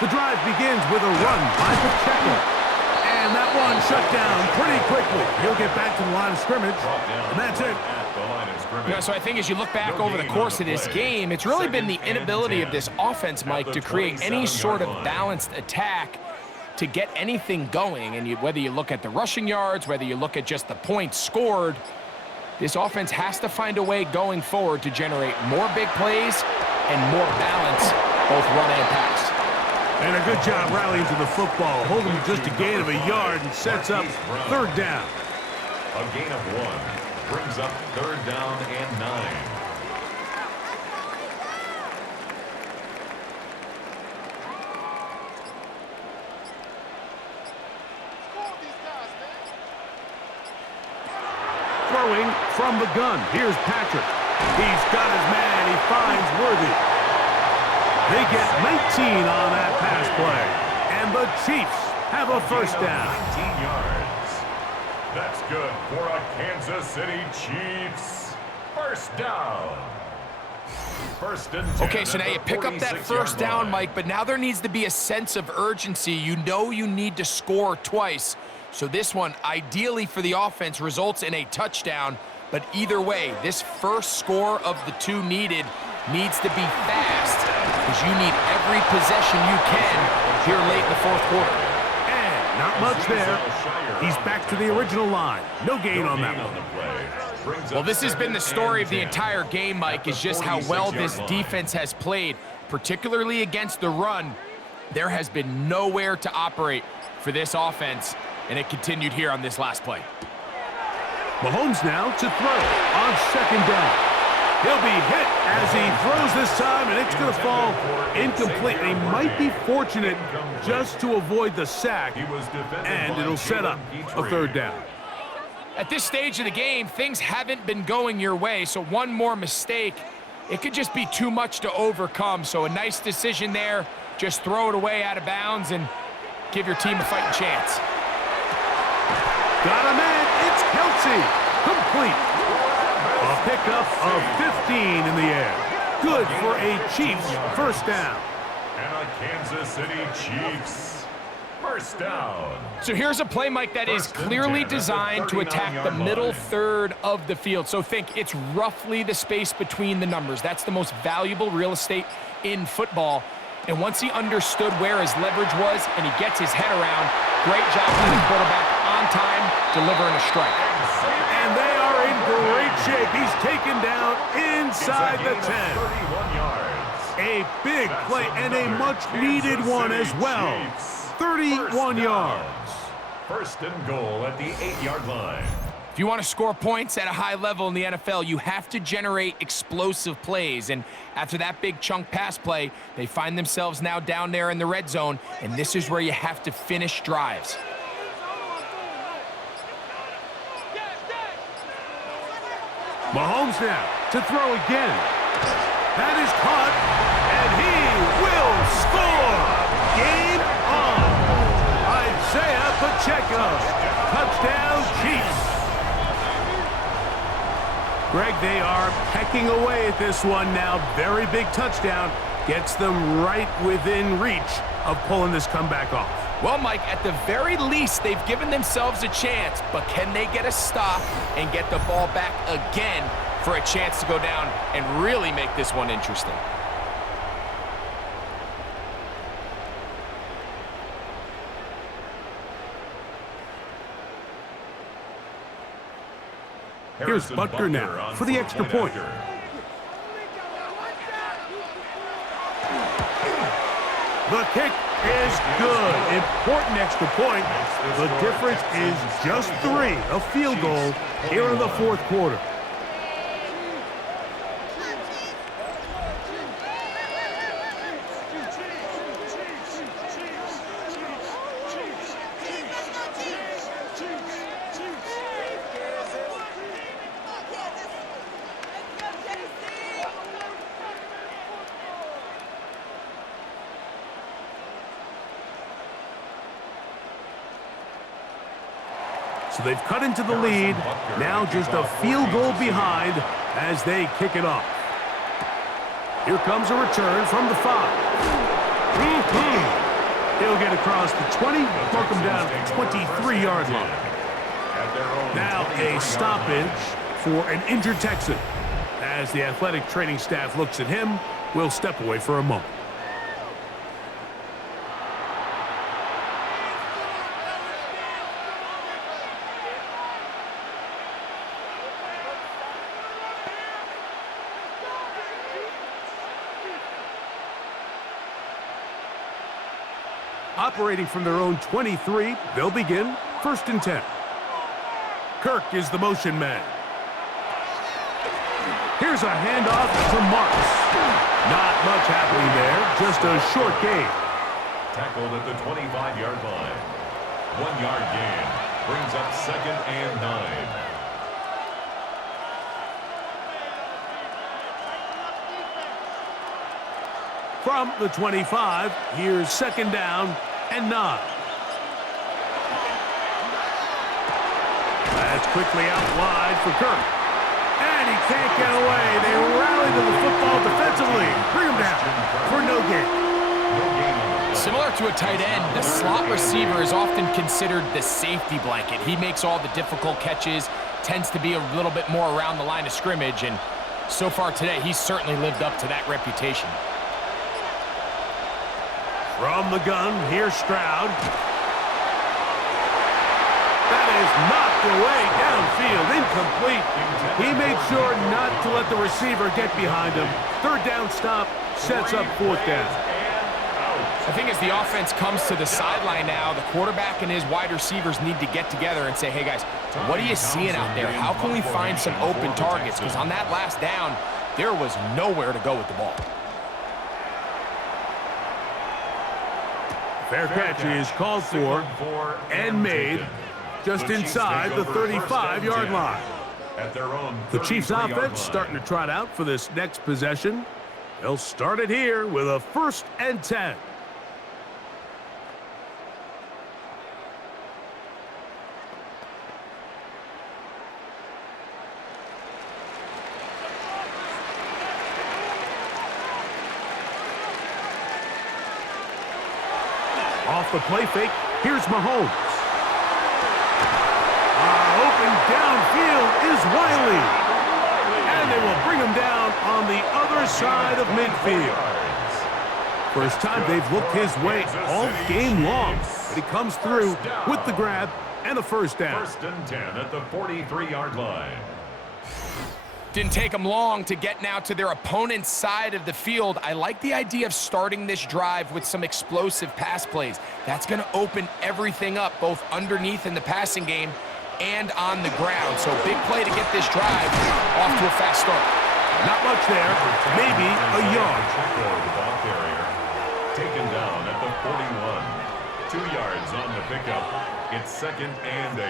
The drive begins with a run by Pacheco. And that one shut down pretty quickly. He'll get back to the line of scrimmage, and that's it. Yeah, so I think as you look back over the course of this game, it's really been the inability of this offense, Mike, to create any sort of balanced attack to get anything going. And whether you look at the rushing yards, whether you look at just the points scored, this offense has to find a way going forward to generate more big plays and more balance, both run and pass. And a good job rallying to the football, holding just a gain of a yard and sets up 3rd down. A gain of 1 brings up 3rd down and 9. Throwing from the gun. Here's Patrick. He's got his man. He finds Worthy. They get 19 on that pass play. And the Chiefs have a 1st down. 19 yards. That's good for a Kansas City Chiefs 1st down. 1st and 10. Okay, so now you pick up that 1st down, Mike, but now there needs to be a sense of urgency. You know you need to score twice. So this one, ideally for the offense, results in a touchdown. But either way, this first score of the 2 needed needs to be fast, because you need every possession you can here late in the 4th quarter. And Not much there. He's back to the original line. No gain on that one. Well, this has been the story of the entire game, Mike, is just how well this defense has played, particularly against the run. There has been nowhere to operate for this offense, and it continued here on this last play. Mahomes now to throw on second down. He'll be hit as he throws this time, and it's going to fall incomplete. And he might be fortunate just to avoid the sack, and it'll set up a third down. At this stage of the game, things haven't been going your way, so one more mistake, it could just be too much to overcome. So a nice decision there. Just throw it away out of bounds and give your team a fighting chance. Got him in. It's Kelsey. Complete. A pickup of 15 in the air. Good for a Chiefs first down. And a Kansas City Chiefs first down. So here's a play, Mike, that is clearly designed to attack the middle third of the field. So think it's roughly the space between the numbers. That's the most valuable real estate in football. And once he understood where his leverage was and he gets his head around, great job from the quarterback on time, delivering a strike. And they are in great shape. He's taken down inside the 10. 31 yards. A big play and a much-needed one as well. 31 yards. First and goal at the 8-yard line. If you want to score points at a high level in the NFL, you have to generate explosive plays. And after that big chunk pass play, they find themselves now down there in the red zone, and this is where you have to finish drives. Mahomes now to throw again. That is caught, and he will score. Game on. Isaiah Pacheco. Touchdown, Chiefs. Greg, they are pecking away at this one now. Very big touchdown. Gets them right within reach of pulling this comeback off. Well, Mike, at the very least, they've given themselves a chance, but can they get a stop and get the ball back again for a chance to go down and really make this one interesting? Here's Butker now for the extra point. The kick is good. Important extra point. The difference is just 3. A field goal here in the fourth quarter. So they've cut into the lead. Now just a field goal behind as they kick it off. Here comes a return from the 5. He'll get across the 20, mark him down at the 23-yard line. Now a stoppage for an injured Texan. As the athletic training staff looks at him, we'll step away for a moment. Operating from their own 23, they'll begin first and 10. Kirk is the motion man. Here's a handoff to Marks. Not much happening there, just a short gain. Tackled at the 25-yard line. 1-yard gain. Brings up second and 9. From the 25, here's second down and 9. That's quickly out wide for Kirk. And he can't get away. They rally to the football defensively. Bring him down for no gain. Similar to a tight end, the slot receiver is often considered the safety blanket. He makes all the difficult catches, tends to be a little bit more around the line of scrimmage, and so far today, he's certainly lived up to that reputation. From the gun, here's Stroud. is knocked away downfield, incomplete. He made sure not to let the receiver get behind him. Third down stop sets up fourth down. I think as the offense comes to the sideline now, the quarterback and his wide receivers need to get together and say, hey guys, what are you seeing out there? How can we find some open targets? Because on that last down, there was nowhere to go with the ball. Fair catch is called for and made just inside the 35-yard line. The Chiefs offense starting to trot out for this next possession. They'll start it here with a 1st and 10. Off the play fake, here's Mahomes. Open downfield is Wiley. And they will bring him down on the other side of midfield. First time they've looked his way all game long. But he comes through with the grab and a first down. 1st and 10 at the 43-yard line. Didn't take them long to get now to their opponent's side of the field. I like the idea of starting this drive with some explosive pass plays. That's going to open everything up, both underneath in the passing game and on the ground. So big play to get this drive off to a fast start. Not much there, maybe a yard. The ball carrier taken down at the 41. 2 yards on the pickup. It's 2nd and 8.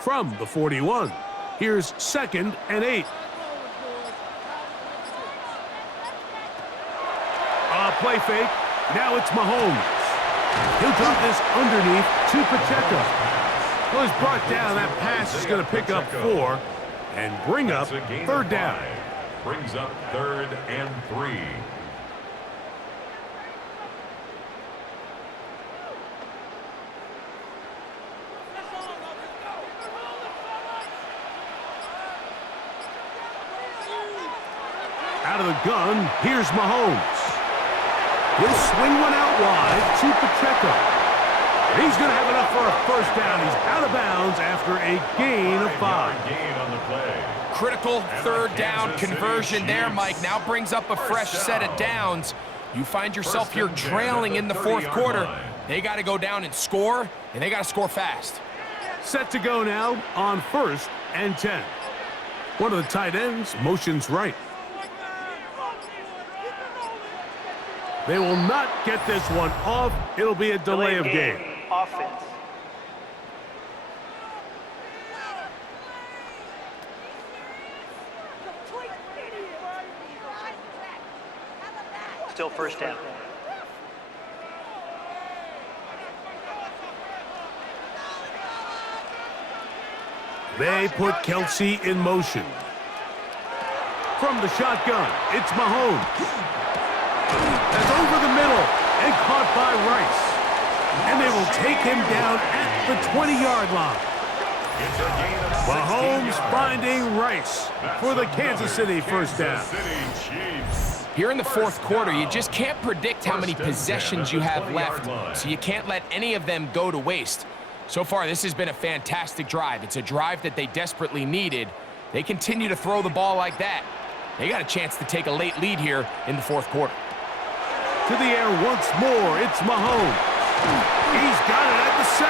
From the 41, here's 2nd and 8. Play fake. Now it's Mahomes. He'll drop this underneath to Pacheco. Well, he's brought down. That pass is going to pick up 4 and bring up 3rd down. Brings up 3rd and 3. Out of the gun, here's Mahomes. He'll swing one out wide to Pacheco. He's going to have enough for a first down. He's out of bounds after a gain of 5. Gain on the play. Critical 3rd down conversion there, Mike. Now brings up a fresh set of downs. You find yourself here trailing in the 4th quarter. They got to go down and score, and they got to score fast. Set to go now on 1st and 10. One of the tight ends motions right. They will not get this one off. It'll be a delay of game. Offense. Still first down. They put Kelsey in motion. From the shotgun, it's Mahomes. That's over the middle and caught by Rice. And they will take him down at the 20-yard line. Mahomes finding Rice for the Kansas City first down. Here in the 4th quarter, you just can't predict how many possessions you have left, so you can't let any of them go to waste. So far, this has been a fantastic drive. It's a drive that they desperately needed. They continue to throw the ball like that. They got a chance to take a late lead here in the 4th quarter. To the air once more, it's Mahomes. He's got it at the 7.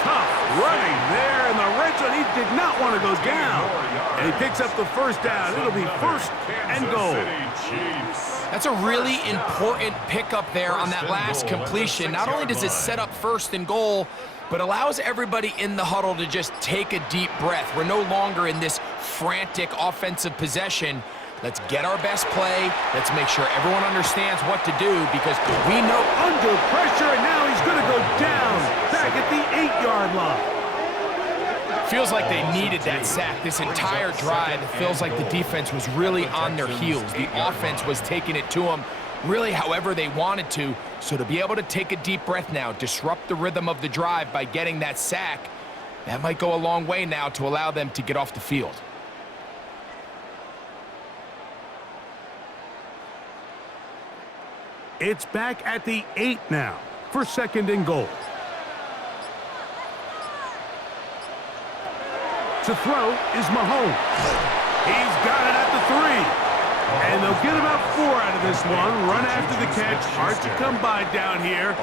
Tough running there in the red zone. He did not want to go down. And he picks up the first down. It'll be 1st and goal. That's a really important pickup there on that last completion. Not only does it set up 1st and goal, but allows everybody in the huddle to just take a deep breath. We're no longer in this frantic offensive possession. Let's get our best play. Let's make sure everyone understands what to do because we know under pressure, and now he's going to go down back at the 8-yard line. Feels like they needed that sack this entire drive. It feels like the defense was really on their heels. The offense was taking it to them really however they wanted to. So to be able to take a deep breath now, disrupt the rhythm of the drive by getting that sack, that might go a long way now to allow them to get off the field. It's back at the 8 now for 2nd and goal. To throw is Mahomes. He's got it at the 3. And they'll get about 4 out of this one. Run after the catch. Hard to come by down here.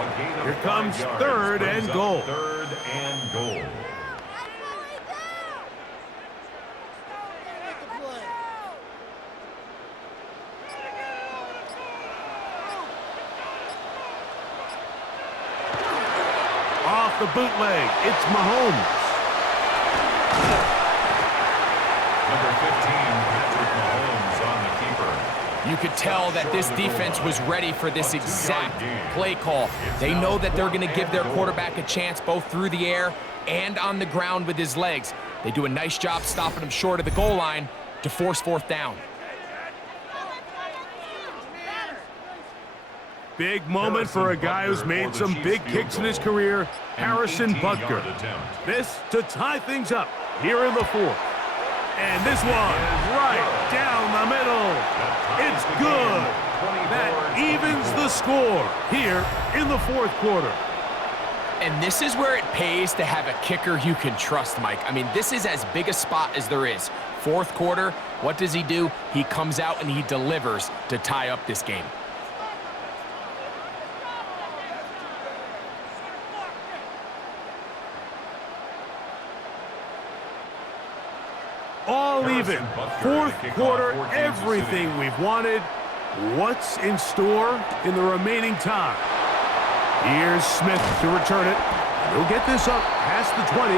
Here comes 3rd and goal. 3rd and goal. Off the bootleg, it's Mahomes. Number 15, Patrick Mahomes on the keeper. You could tell that this defense was ready for this exact play call. They know that they're going to give their quarterback a chance both through the air and on the ground with his legs. They do a nice job stopping him short of the goal line to force 4th down. Big moment for a guy who's made some big kicks in his career, Harrison Butker. This to tie things up here in the 4th. And this one right down the middle. It's good. That evens the score here in the 4th quarter. And this is where it pays to have a kicker you can trust, Mike. I mean, this is as big a spot as there is. 4th quarter, what does he do? He comes out and he delivers to tie up this game. All even. 4th quarter, everything we've wanted. What's in store in the remaining time? Here's Smith to return it. He'll get this up past the 20.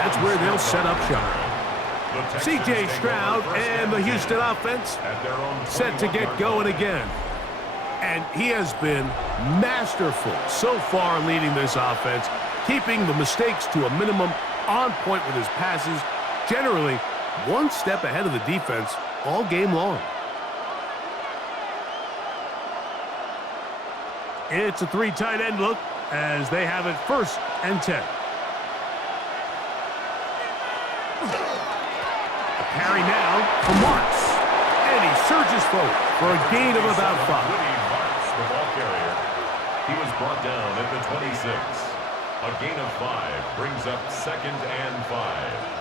That's where they'll set up shop. C.J. Stroud and the Houston offense set to get going again. And he has been masterful so far leading this offense, keeping the mistakes to a minimum, on point with his passes, generally one step ahead of the defense all game long. It's a 3 tight end look as they have it 1st and 10. A carry now for Marks. And he surges forward for a gain of about 5. The ball carrier. He was brought down at the 26. A gain of 5 brings up 2nd and 5.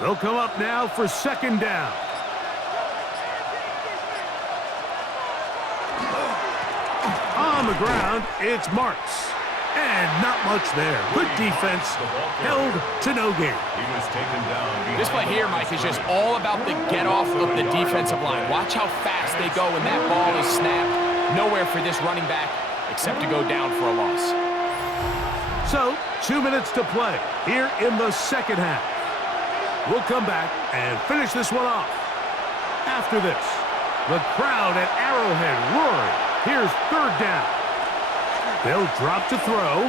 They'll come up now for 2nd down. On the ground, it's Marks. And not much there. Good defense, held to no gain. He was taken down. This play here, Mike, is just all about the get-off of the defensive line. Watch how fast they go when that ball is snapped. Nowhere for this running back except to go down for a loss. So, 2 minutes to play here in the 2nd half. We'll come back and finish this one off. After this, the crowd at Arrowhead roaring. Here's 3rd down. They'll drop to throw.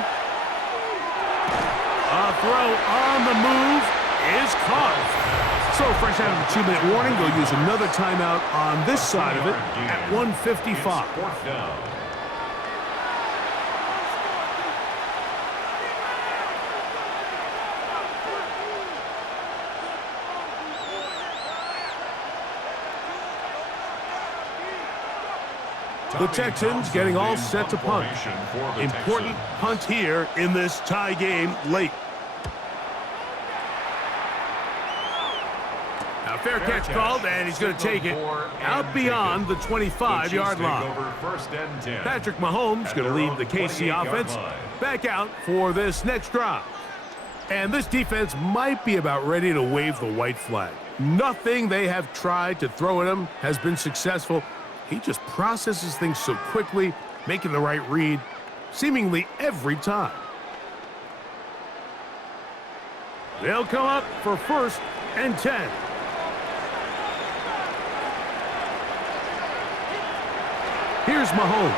A throw on the move is caught. So fresh out of the 2-minute warning, they'll use another timeout on this side of it at 1:55. 4th down. The Texans getting all set to punt. Important punt here in this tie game late. Now fair catch called, and he's going to take it out beyond the 25-yard line. Patrick Mahomes going to lead the KC offense back out for this next drive. And this defense might be about ready to wave the white flag. Nothing they have tried to throw at him has been successful. He just processes things so quickly, making the right read, seemingly every time. They'll come up for 1st and 10. Here's Mahomes.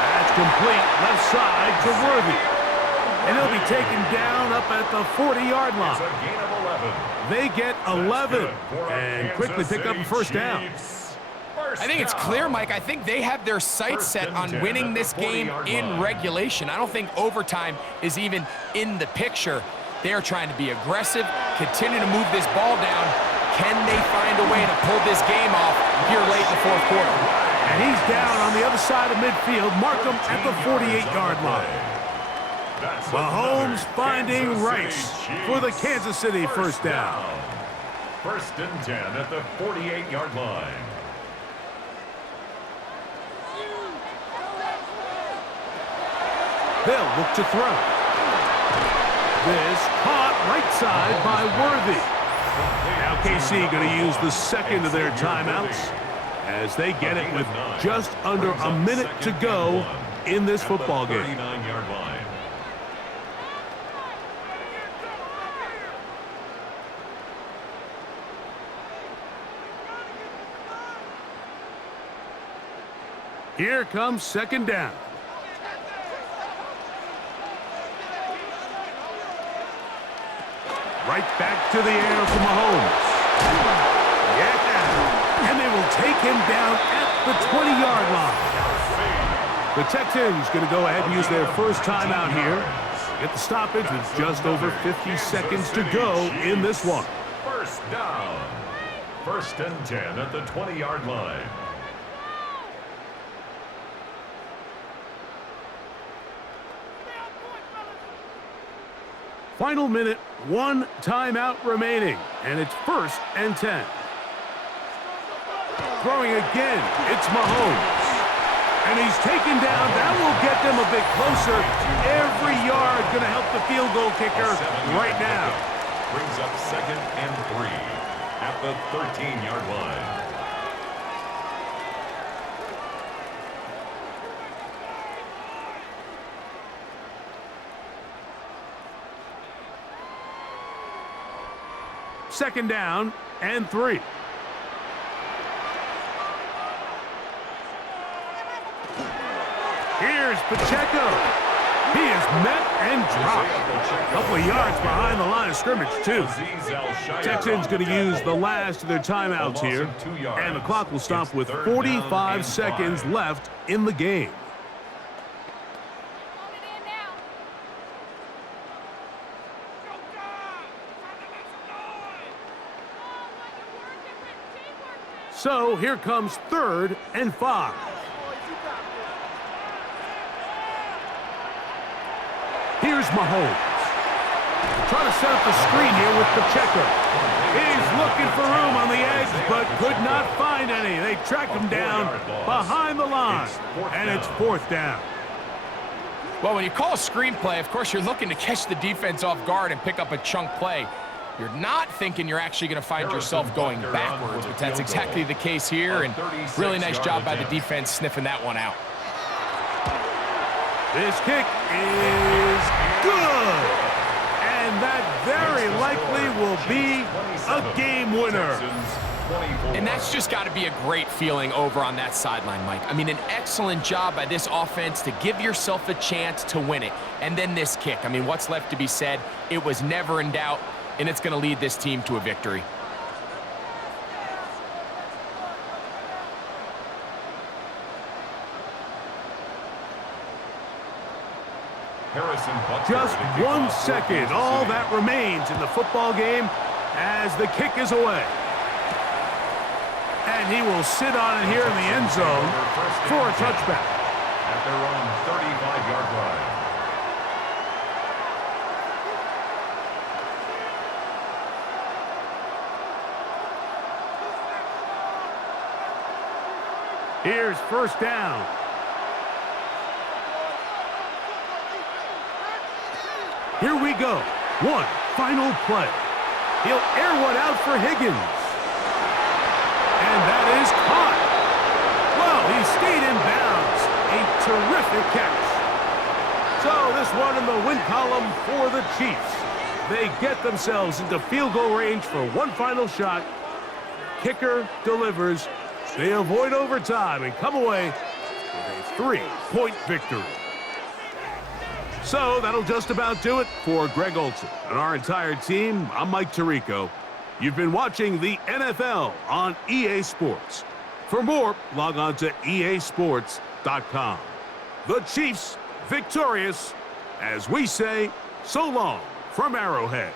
That's complete, left side to Worthy. And he'll be taken down up at the 40-yard line. They get 11 and quickly pick up a 1st down. I think it's clear, Mike. I think they have their sights set on winning this game in regulation. I don't think overtime is even in the picture. They're trying to be aggressive, continue to move this ball down, Can they find a way to pull this game off here late in the fourth quarter? And he's down on the other side of midfield. Mark him at the 48-yard line. Mahomes finding Rice for the Kansas City first down. First and 10 at the 48-yard line. They'll look to throw. This caught right side by Worthy. Now KC going to use the second of their timeouts as they get it with just under a minute to go in this football game. 39-yard line. Here comes second down. Right back to the air for Mahomes. Yeah. And they will take him down at the 20-yard line. The Texans going to go ahead and use their first timeout here. Get the stoppage with just over 50 seconds to go in this one. First down. First and 10 at the 20-yard line. Final minute, one timeout remaining, and it's first and 10. Throwing again, it's Mahomes. And he's taken down. That will get them a bit closer. Every yard going to help the field goal kicker right now. Brings up second and 3 at the 13-yard line. Second down and 3. Here's Pacheco. He is met and dropped. A couple of yards behind the line of scrimmage, too. Texans going to use the last of their timeouts here, and the clock will stop with 45 seconds left in the game. So here comes third and 5. Here's Mahomes. Trying to set up the screen here with Pacheco. He's looking for room on the edge, but could not find any. They tracked him down behind the line, and it's fourth down. Well, when you call a screen play, of course, you're looking to catch the defense off guard and pick up a chunk play. You're not thinking you're actually going to find yourself going backwards, but that's exactly the case here, and really nice job by the defense sniffing that one out. This kick is good, and that very likely will be a game winner. And that's just got to be a great feeling over on that sideline, Mike. I mean, an excellent job by this offense to give yourself a chance to win it. And then this kick. I mean, what's left to be said? It was never in doubt, and it's going to lead this team to a victory. Just 1 second, all that remains in the football game as the kick is away. And he will sit on it here in the end zone for a touchback. At their own 35-yard line. Here's first down. Here we go. One final play. He'll air one out for Higgins. And that is caught. Well, he stayed in bounds. A terrific catch. So this one in the win column for the Chiefs. They get themselves into field goal range for one final shot. Kicker delivers. They avoid overtime and come away with a 3-point victory. So that'll just about do it for Greg Olsen and our entire team. I'm Mike Tirico. You've been watching the NFL on EA Sports. For more, log on to easports.com. The Chiefs victorious, as we say, so long from Arrowhead.